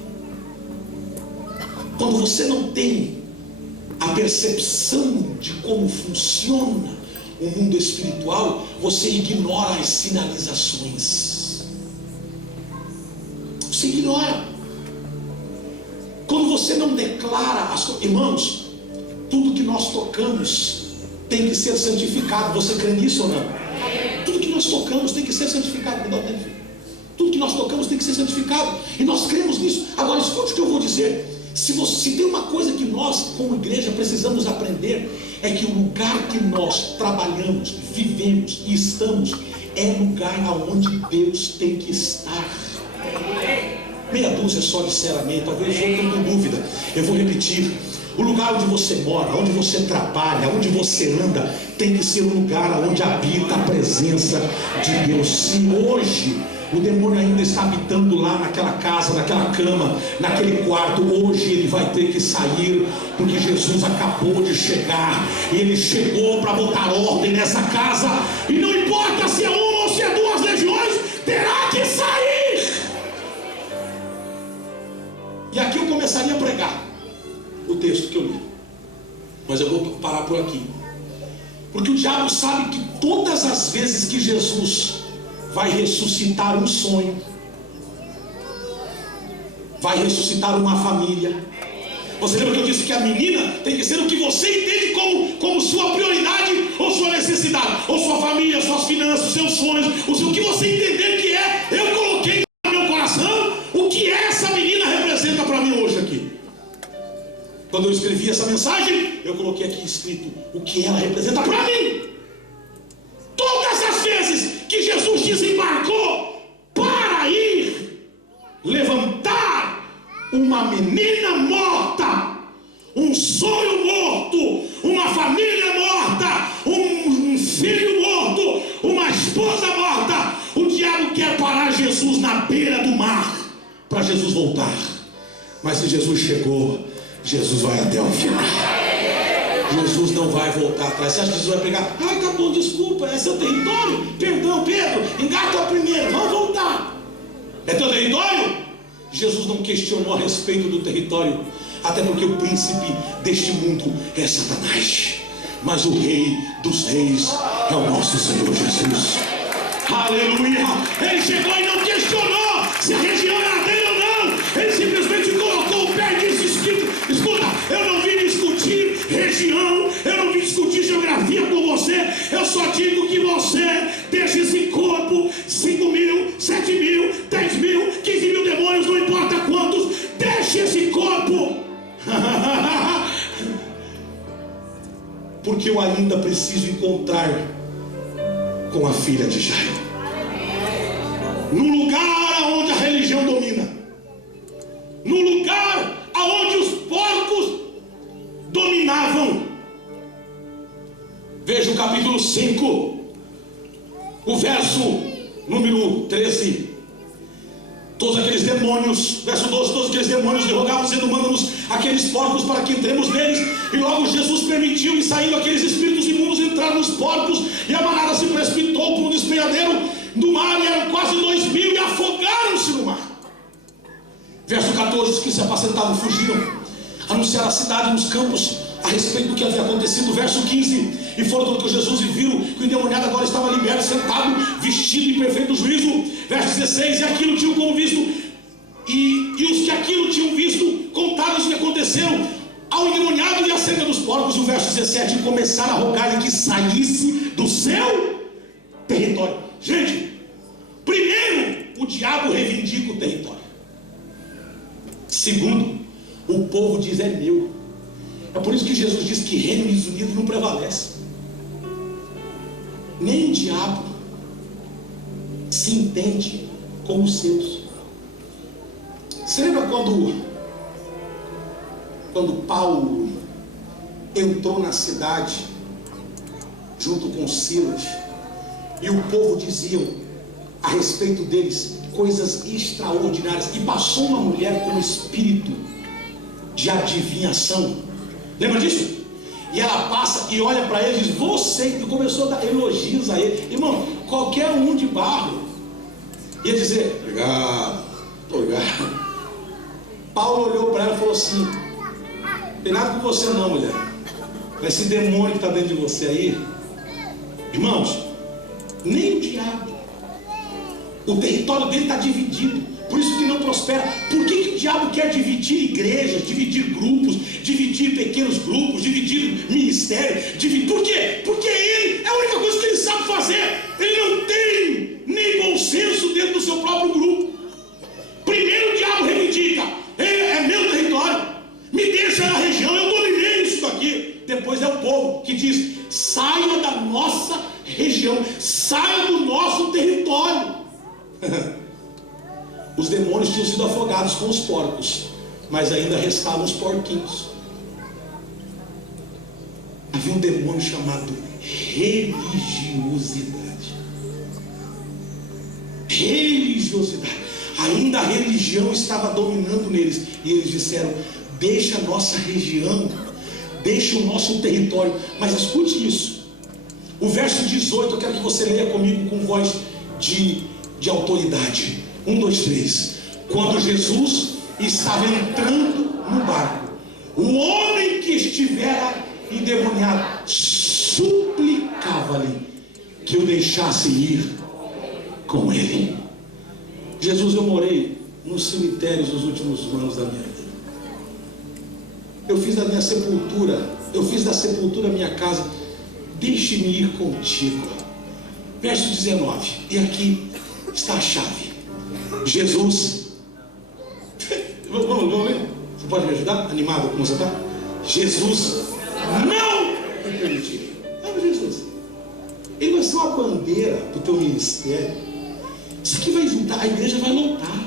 Quando você não tem a percepção de como funciona o mundo espiritual, você ignora as sinalizações. Você ignora. Quando você não declara as coisas, irmãos, tudo que nós tocamos tem que ser santificado. Você crê nisso ou não? Tudo que nós tocamos tem que ser santificado. Tudo que nós tocamos tem que ser santificado, e nós cremos nisso. Agora escute o que eu vou dizer. Se tem uma coisa que nós, como igreja, precisamos aprender, é que o lugar que nós trabalhamos, vivemos e estamos é lugar aonde Deus tem que estar. Meia dúzia só disseram amém, talvez eu tenha dúvida. Eu vou repetir: o lugar onde você mora, onde você trabalha, onde você anda, tem que ser um lugar onde habita a presença de Deus. Se hoje o demônio ainda está habitando lá naquela casa, naquela cama, naquele quarto, hoje ele vai ter que sair, porque Jesus acabou de chegar, e ele chegou para botar ordem nessa casa, e não importa se é uma ou se é duas legiões, terá que sair. E aqui eu começaria a pregar o texto que eu li, mas eu vou parar por aqui, porque o diabo sabe que todas as vezes que Jesus vai ressuscitar um sonho, vai ressuscitar uma família. Você lembra que eu disse que a menina tem que ser o que você entende como sua prioridade, ou sua necessidade, ou sua família, suas finanças, seus sonhos, o que você entender que é. Eu coloquei no meu coração o que essa menina representa para mim hoje aqui. Quando eu escrevi essa mensagem, eu coloquei aqui escrito o que ela representa para mim. Todas as vezes que Jesus desembarcou para ir levantar uma menina morta, um sonho morto, uma família morta, um filho morto, uma esposa morta, o diabo quer parar Jesus na beira do mar para Jesus voltar. Mas se Jesus chegou, Jesus vai até o final. Jesus não vai voltar atrás. Você acha que Jesus vai pegar? Ai, tá bom, desculpa, é seu território? Perdão, Pedro, engata o primeiro, vamos voltar. É teu território? Jesus não questionou a respeito do território, até porque o príncipe deste mundo é Satanás, mas o rei dos reis é o nosso Senhor Jesus. Aleluia! Ele chegou e não questionou se a região era dele ou não. Ele simplesmente colocou o pé e disse: escuta, eu não vim discutir região, eu não vim discutir geografia com você, eu só digo que você deixa esse corpo, 5 mil, 7 mil, 10 mil, 15 mil demônios, não importa quantos, deixa esse corpo. Porque eu ainda preciso encontrar com a filha de Jairo, no lugar onde a religião domina, no lugar onde os porcos dominavam. Veja o capítulo 5, o verso número 13. Todos aqueles demônios, verso 12, todos aqueles demônios lhe rogavam, dizendo: manda-nos aqueles porcos para que entremos neles. E logo Jesus permitiu, e saindo aqueles espíritos imundos entraram nos porcos, e a manada se precipitou para um despenhadeiro do mar, e eram quase 2.000, e afogaram-se no mar. Verso 14, os que se apacentavam fugiram, anunciaram a cidade nos campos a respeito do que havia acontecido. Verso 15, e foram com Jesus e viram que o endemoniado agora estava liberto, sentado, vestido em perfeito juízo. Verso 16, e aquilo tinham como visto, e os que aquilo tinham visto contaram o que aconteceu ao endemoniado e à cerca dos porcos. E o verso 17, começaram a rogar-lhe que saísse do seu território. Gente, primeiro, o diabo reivindica o território. Segundo, o povo diz: é meu. É por isso que Jesus diz que reinos unidos não prevalece. Nem o diabo se entende como os seus. Você lembra quando Paulo entrou na cidade junto com Silas, E o povo dizia a respeito deles coisas extraordinárias. E passou uma mulher com um espírito de adivinhação. Lembra disso? E ela passa e olha para ele e diz: você, e começou a dar elogios a ele. Irmão, qualquer um de barro ia dizer: obrigado, obrigado. Paulo olhou para ela e falou assim: não tem nada com você não, mulher. Mas esse demônio que está dentro de você aí, irmãos, nem o diabo, o território dele está dividido. Por isso que não prospera. Por que o diabo quer dividir igrejas, dividir grupos, dividir pequenos grupos, dividir ministério? Por quê? Porque ele é a única coisa que ele sabe fazer. Ele não tem nem bom senso dentro do seu próprio grupo. Primeiro o diabo reivindica: é meu território, me deixa na região, eu dominei isso daqui. Depois é o povo que diz: saia da nossa região, saia do nosso território. Os demônios tinham sido afogados com os porcos, mas ainda restavam os porquinhos. Havia um demônio chamado religiosidade. Religiosidade. Ainda a religião estava dominando neles. E eles disseram: deixa a nossa região, deixa o nosso território. Mas escute isso. O verso 18, eu quero que você leia comigo com voz de autoridade. 1, 2, 3. Quando Jesus estava entrando no barco, o homem que estivera endemoniado suplicava-lhe que o deixasse ir com ele. Jesus, eu morei nos cemitérios nos últimos anos da minha vida. Eu fiz da minha sepultura, eu fiz da sepultura minha casa. Deixe-me ir contigo. Verso 19. E aqui está a chave. Jesus, vamos ler? Você pode me ajudar? Animado como você está? Jesus não vai permitir. Não, Jesus, ele vai ser uma bandeira do teu ministério. Isso aqui vai juntar, a igreja vai lotar.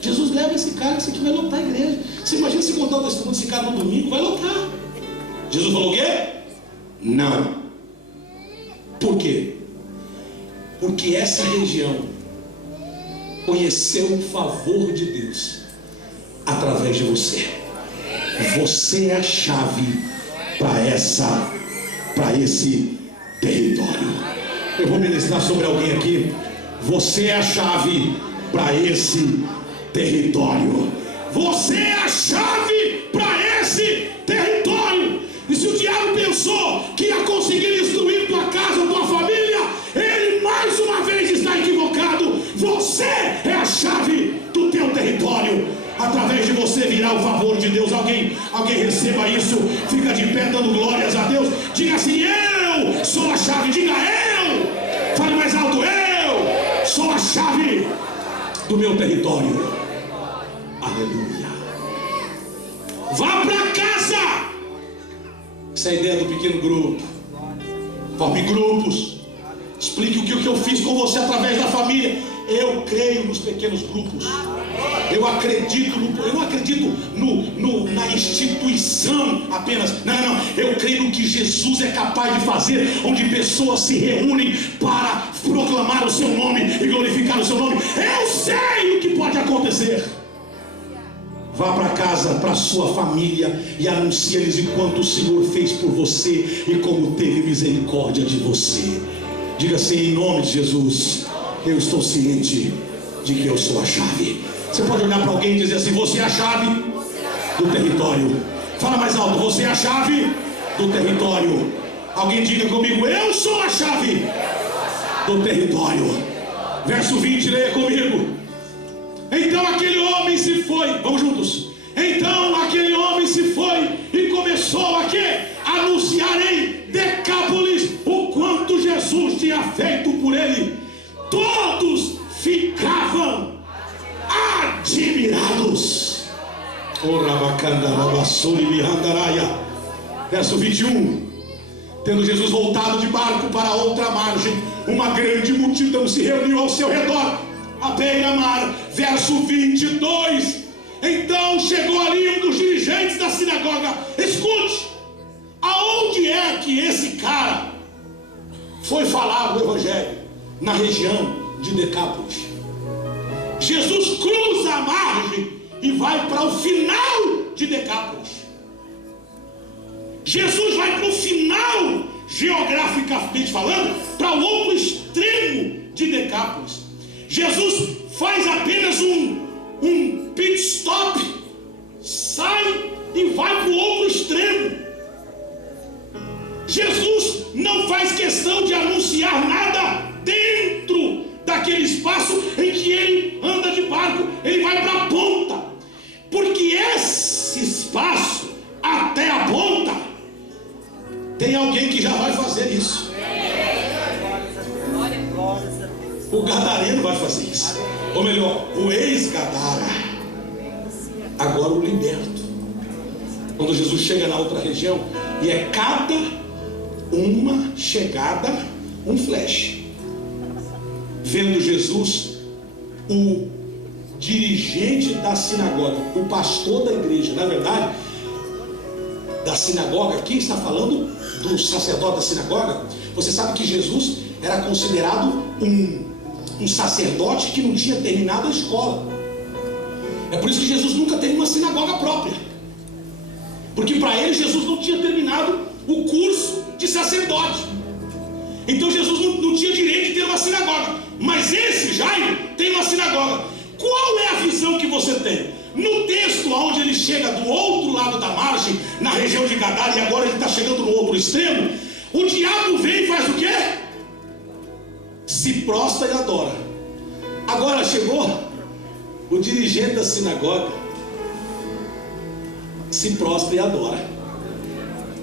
Jesus leva esse cara, isso aqui vai lotar a igreja. Você imagina se contar o testemunho desse cara no domingo, vai lotar. Jesus falou o quê? Não. Por quê? Porque essa região conheceu o favor de Deus através de você. Você é a chave para esse território. Eu vou ministrar sobre alguém aqui. Você é a chave para esse território. Você é a chave para esse território. E se o diabo pensou que ia conseguir destruir tua casa, tua família, ele mais uma vez está equivocado. Você é a chave do teu território. Através de você virá o favor de Deus. Alguém receba isso. Fica de pé dando glórias a Deus. Diga assim: eu sou a chave. Diga: eu. Fale mais alto: eu sou a chave do meu território. Aleluia. Vá para casa. Essa é a ideia do pequeno grupo. Forme grupos. Explique o que eu fiz com você através da família. Eu creio nos pequenos grupos. Eu não acredito na instituição apenas. Não. Eu creio no que Jesus é capaz de fazer, onde pessoas se reúnem para proclamar o seu nome e glorificar o seu nome. Eu sei o que pode acontecer. Vá para casa, para sua família, e anuncie-lhes o quanto o Senhor fez por você e como teve misericórdia de você. Diga assim: em nome de Jesus, eu estou ciente de que eu sou a chave. Você pode olhar para alguém e dizer assim: você é a chave do território. Fala mais alto: você é a chave do território. Alguém diga comigo: eu sou a chave do território. Verso 20, leia comigo. Então aquele homem se foi. Vamos juntos. Então aquele homem se foi e começou a quê? Anunciar em Decápolis o quanto Jesus tinha feito por ele. Todos ficavam admirados. Verso 21. Tendo Jesus voltado de barco para outra margem, uma grande multidão se reuniu ao seu redor, à beira-mar. Verso 22. Então chegou ali um dos dirigentes da sinagoga. Escute, aonde é que esse cara foi falar o Evangelho na região de Decápolis. Jesus cruza a margem e vai para o final de Decápolis. Jesus vai para o final, geograficamente falando, para o outro extremo de Decápolis. Jesus faz apenas um pit stop, sai e vai para o outro extremo. Jesus não faz questão de anunciar nada dentro daquele espaço em que ele anda de barco. Ele vai para a ponta, porque esse espaço até a ponta tem alguém que já vai fazer isso. O gadareno vai fazer isso, ou melhor, o ex-gadara. Agora o liberto. Quando Jesus chega na outra região, e é cada uma chegada um flash. Vendo Jesus, o dirigente da sinagoga, o pastor da igreja, na verdade, da sinagoga, aqui está falando do sacerdote da sinagoga. Você sabe que Jesus era considerado um sacerdote que não tinha terminado a escola. É por isso que Jesus nunca teve uma sinagoga própria, porque para ele Jesus não tinha terminado o curso de sacerdote. Então Jesus não tinha direito de ter uma sinagoga. Mas esse Jairo tem uma sinagoga. Qual é a visão que você tem? No texto onde ele chega do outro lado da margem, na região de Gadara, e agora ele está chegando no outro extremo, o diabo vem e faz o quê? Se prostra e adora. Agora chegou o dirigente da sinagoga, se prostra e adora.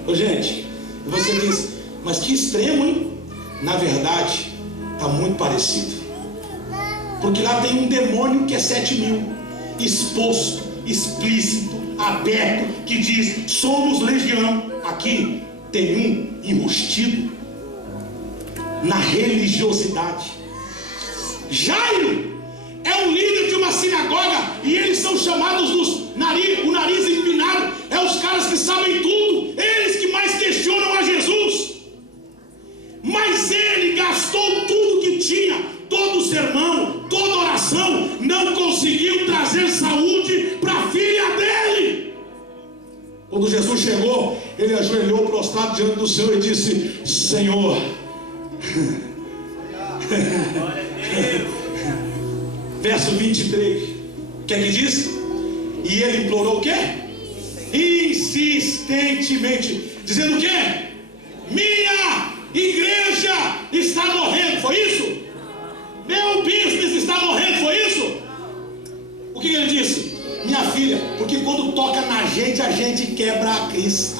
Ô gente, você diz, mas que extremo, hein? Na verdade, está muito parecido. Porque lá tem um demônio que é 7.000, exposto, explícito, aberto, que diz, somos legião. Aqui tem um enrustido na religiosidade. Jairo é um líder de uma sinagoga, e eles são chamados o nariz empinado. É os caras que sabem tudo, eles que mais questionam a Jesus. Mas ele gastou tudo que tinha, todo o sermão, toda oração, não conseguiu trazer saúde para a filha dele. Quando Jesus chegou, ele ajoelhou prostrado diante do Senhor e disse, Senhor, verso 23, o que é que diz? E ele implorou o quê? Insistentemente, dizendo o quê? Minha igreja está morrendo, foi isso? Meu business está morrendo, foi isso? O que ele disse? Minha filha, porque quando toca na gente, a gente quebra a crista.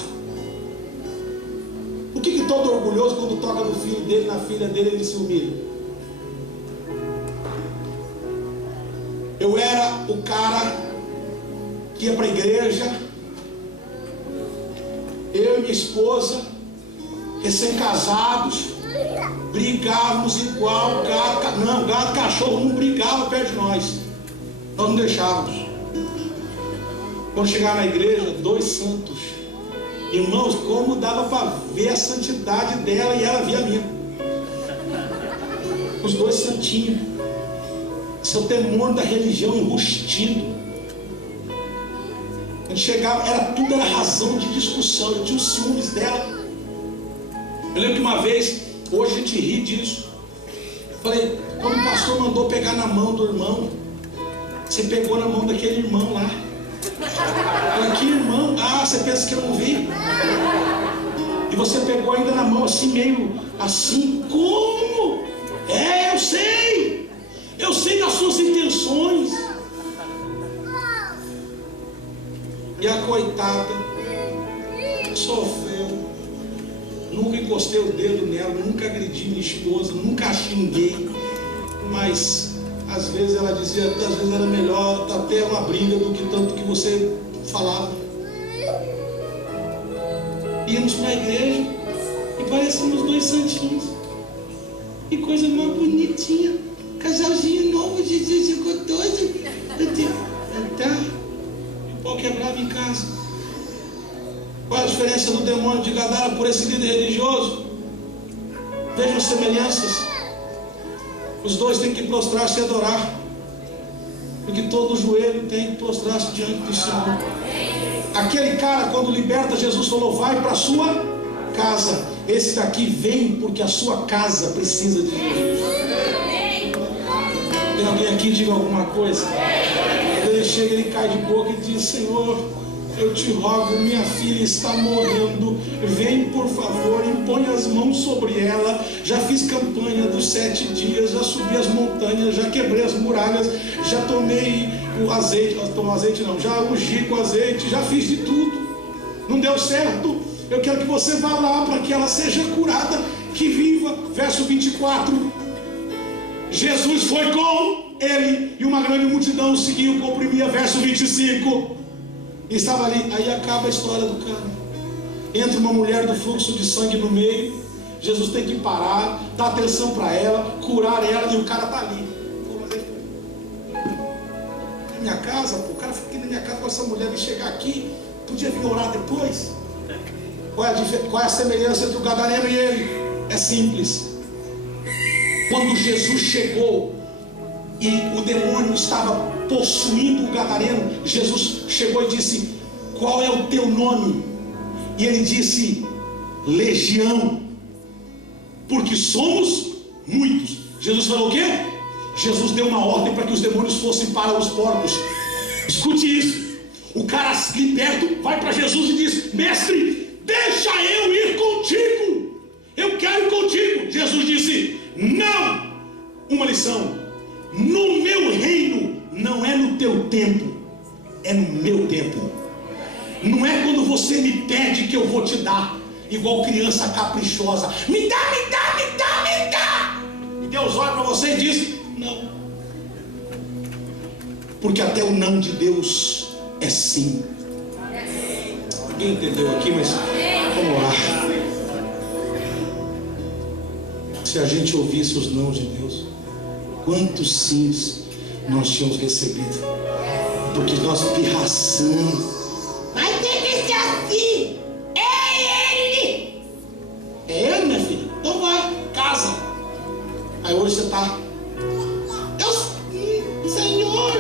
O que todo orgulhoso, quando toca no filho dele, na filha dele, ele se humilha? Eu era o cara que ia para a igreja, eu e minha esposa, recém-casados, brigávamos igual gato. Não, gato, cachorro não brigava perto de nós. Nós não deixávamos. Quando chegava na igreja, 2 santos. Irmãos, como dava para ver a santidade dela e ela via a minha. Os 2 santinhos. Seu temor da religião enrustido. A gente chegava, tudo era razão de discussão. Eu tinha os ciúmes dela. Eu lembro que uma vez, hoje a gente ri disso. Falei, quando o pastor mandou pegar na mão do irmão, você pegou na mão daquele irmão lá. Falei, que irmão? Ah, você pensa que eu não vi? E você pegou ainda na mão assim, meio assim, como? Eu sei. Eu sei das suas intenções. E a coitada sofreu. Nunca encostei o dedo nela, nunca agredi minha esposa, nunca a xinguei. Mas às vezes ela dizia, às vezes era melhor até uma briga do que tanto que você falava. Íamos para a igreja e parecíamos 2 santinhos. Que coisa mais bonitinha. Casalzinho novo de gostoso. Tá? O pau quebrava em casa. Qual é a diferença do demônio de Gadara por esse líder religioso? Vejam as semelhanças. Os dois têm que prostrar-se e adorar, porque todo joelho tem que prostrar-se diante do Senhor. Aquele cara, quando liberta, Jesus falou: vai para a sua casa. Esse daqui vem porque a sua casa precisa de Jesus. Tem alguém aqui que diga alguma coisa? Quando ele chega, ele cai de boca e diz: Senhor, eu te rogo, minha filha está morrendo, vem por favor, impõe as mãos sobre ela. Já fiz campanha dos 7 dias, já subi as montanhas, já quebrei as muralhas, já tomei o azeite, não, já ungi com azeite, já fiz de tudo, não deu certo. Eu quero que você vá lá para que ela seja curada, que viva. Verso 24, Jesus foi com ele e uma grande multidão seguiu, comprimia. Verso 25, estava ali. Aí acaba a história do cara. Entra uma mulher do fluxo de sangue no meio. Jesus tem que parar, dar atenção para ela, curar ela, e o cara está ali. Pô, mas aí, na minha casa, pô, o cara fica aqui na minha casa com essa mulher, e chegar aqui, podia vir orar depois. Qual é a semelhança entre o gadareno e ele? É simples. Quando Jesus chegou e o demônio estava possuindo o gadareno, Jesus chegou e disse: qual é o teu nome? E ele disse: Legião, porque somos muitos. Jesus falou o quê? Jesus deu uma ordem para que os demônios fossem para os porcos. Escute isso. O cara liberto vai para Jesus e diz: mestre, deixa eu ir contigo, eu quero ir contigo. Jesus disse: não. Uma lição: no meu reino não é no teu tempo, é no meu tempo. Não é quando você me pede que eu vou te dar, igual criança caprichosa: me dá, me dá, me dá, me dá. E Deus olha para você e diz: não. Porque até o não de Deus é sim. Ninguém entendeu aqui, mas vamos lá. Se a gente ouvisse os não de Deus, quantos sims nós tínhamos recebido? Porque nós pirraçamos. Vai ter que ser assim. É ele. É ele, minha filha? Então vai, casa. Aí hoje você está: Senhor,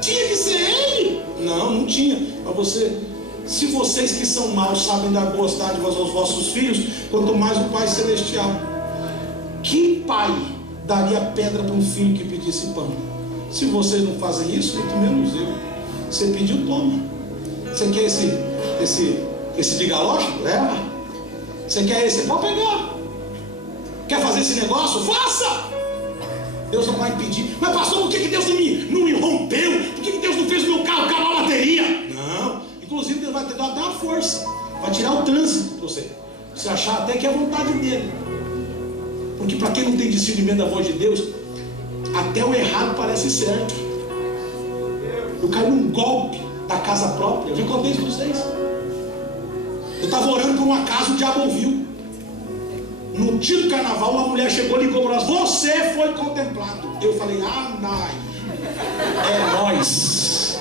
tinha que ser ele? Não, não tinha. Mas você, se vocês que são maus sabem dar boas dádivas aos vossos filhos, quanto mais o Pai Celestial. Que pai daria pedra para um filho que pedisse pão? Se vocês não fazem isso, muito menos eu. Você pediu, toma. Você quer esse de galocha? Leva. Você quer esse? Pode pegar. Quer fazer esse negócio? Faça. Deus não vai pedir: mas pastor, por que Deus não me rompeu? Por que Deus não fez o meu carro acabar a bateria? Não. Inclusive Deus vai te dar uma força, vai tirar o trânsito para você. Você achar até que é a vontade dele. Porque para quem não tem discernimento da voz de Deus, até o errado parece certo. Eu caí num golpe da casa própria. Eu já contei isso para vocês. Eu estava orando por uma casa, o diabo ouviu. No dia do carnaval, uma mulher chegou e ligou para nós: você foi contemplado. Eu falei: ah, nai, é nós.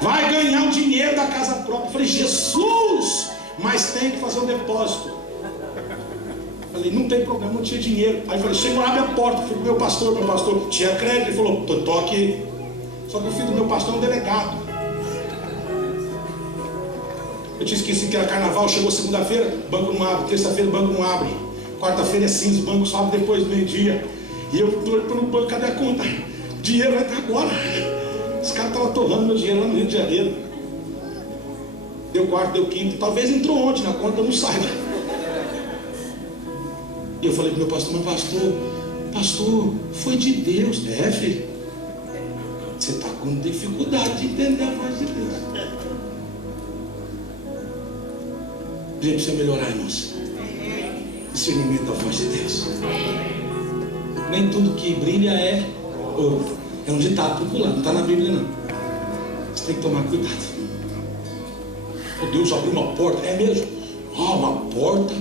Vai ganhar o dinheiro da casa própria. Eu falei: Jesus, mas tem que fazer um depósito. Eu falei: não tem problema, não tinha dinheiro. Aí eu falei: Senhor, abre a porta. Fui pro meu pastor tinha crédito. Ele falou: tô aqui. Só que o filho do meu pastor é um delegado. Eu tinha esquecido que era carnaval. Chegou segunda-feira, banco não abre. Terça-feira, banco não abre. Quarta-feira é cinza, o banco só abre depois do meio-dia. E eu doido pelo banco: cadê a conta? O dinheiro vai estar agora. Os caras estavam torrando meu dinheiro lá no Rio de Janeiro. Deu quarto, deu quinto. Talvez entrou ontem na conta, eu não saiba. E eu falei pro meu pastor: mas pastor, foi de Deus. É, filho, você está com dificuldade de entender a voz de Deus. Gente, precisa melhorar, irmãos. Discernimento da voz de Deus. Nem tudo que brilha é ouro. É um ditado popular, não está na Bíblia não. Você tem que tomar cuidado. Oh, Deus abriu uma porta. É mesmo? Uma porta.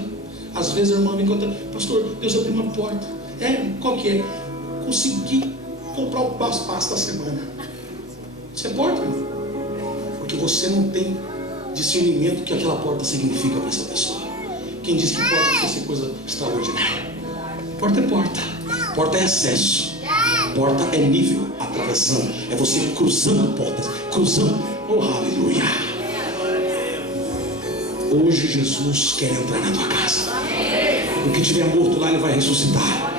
Às vezes a irmã me conta: pastor, Deus abriu uma porta. Qual que é? Consegui comprar o passo da semana. Isso é porta, irmão? Porque você não tem discernimento do que aquela porta significa para essa pessoa. Quem diz que porta precisa ser coisa extraordinária? Porta é porta. Porta é acesso. Porta é nível, atravessando. É você cruzando portas. Cruzando. Oh, aleluia. Hoje Jesus quer entrar na tua casa. O que tiver morto lá, ele vai ressuscitar.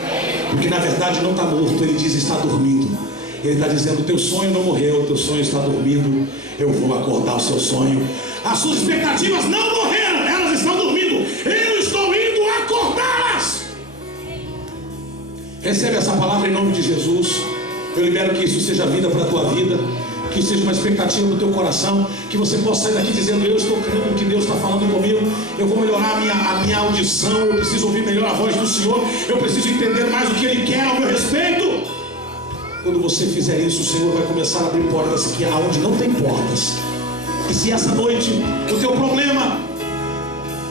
Porque na verdade não está morto. Ele diz está dormindo. Ele está dizendo: teu sonho não morreu, teu sonho está dormindo. Eu vou acordar o seu sonho. As suas expectativas não morreram, elas estão dormindo. Eu estou indo acordá-las. Recebe essa palavra em nome de Jesus. Eu libero que isso seja vida para a tua vida, que isso seja uma expectativa no teu coração, que você possa sair daqui dizendo: eu estou crendo que Deus está falando comigo. Eu vou melhorar a minha audição. Eu preciso ouvir melhor a voz do Senhor. Eu preciso entender mais o que Ele quer ao meu respeito. Quando você fizer isso, o Senhor vai começar a abrir portas que aonde não tem portas. E se essa noite o teu problema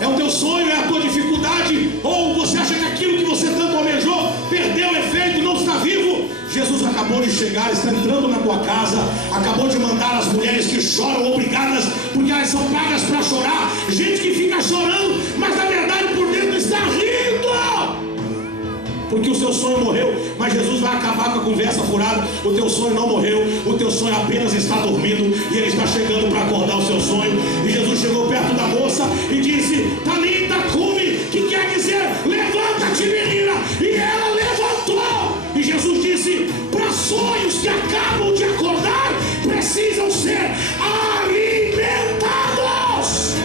é o teu sonho, é a tua dificuldade, ou você acha que aquilo que você tanto almejou perdeu o efeito, não está vivo, Jesus acabou de chegar, está entrando na tua casa, acabou de mandar as mulheres que choram obrigadas, porque elas são pagas para chorar, gente que fica chorando, mas na verdade por dentro está rindo, porque o seu sonho morreu. Mas Jesus vai acabar com a conversa furada. O teu sonho não morreu, o teu sonho apenas está dormindo, e Ele está chegando para acordar o seu sonho. E Jesus chegou perto da moça e disse: Talita cumi, que quer dizer levanta-te, menina. E ela levantou. E Jesus disse: para sonhos que acabam de acordar, precisam ser alimentados.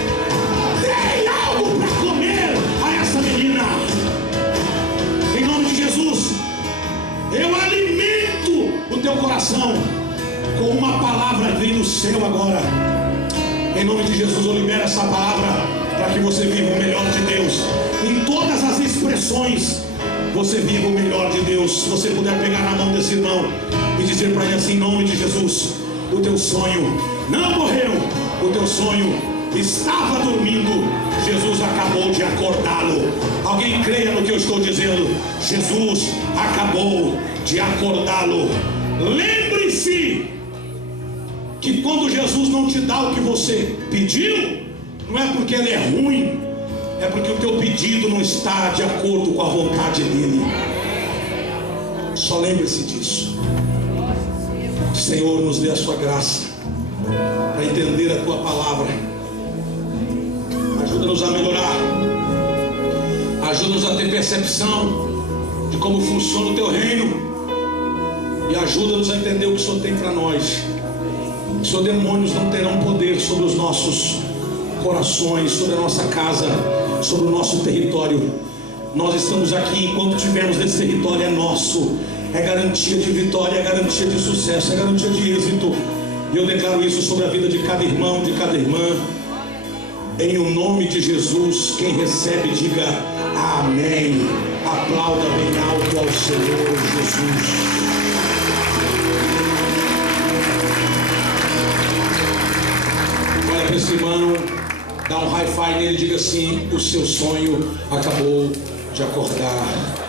Dei algo para comer a essa menina. Em nome de Jesus, eu alimento o teu coração com uma palavra que vem do céu agora. Em nome de Jesus, eu libero essa palavra para que você viva o melhor de Deus. Em todas as expressões, você viva o melhor de Deus. Se você puder pegar na mão desse irmão e dizer para ele assim: em nome de Jesus, o teu sonho não morreu, o teu sonho estava dormindo, Jesus acabou de acordá-lo. Alguém creia no que eu estou dizendo? Jesus acabou de acordá-lo. Lembre-se que quando Jesus não te dá o que você pediu, não é porque ele é ruim, é porque o teu pedido não está de acordo com a vontade dele. Só lembre-se disso. Senhor, nos dê a sua graça para entender a tua palavra. Ajuda-nos a melhorar. Ajuda-nos a ter percepção de como funciona o teu reino. E ajuda-nos a entender o que o Senhor tem para nós. Que os demônios não terão poder sobre os nossos corações, sobre a nossa casa, sobre o nosso território. Nós estamos aqui, enquanto tivermos nesse território, é nosso. É garantia de vitória, é garantia de sucesso, é garantia de êxito. E eu declaro isso sobre a vida de cada irmão, de cada irmã. Em o nome de Jesus, quem recebe, diga amém. Aplauda bem alto ao Senhor Jesus. Olha para esse irmão, dá um high five nele e diga assim: o seu sonho acabou de acordar.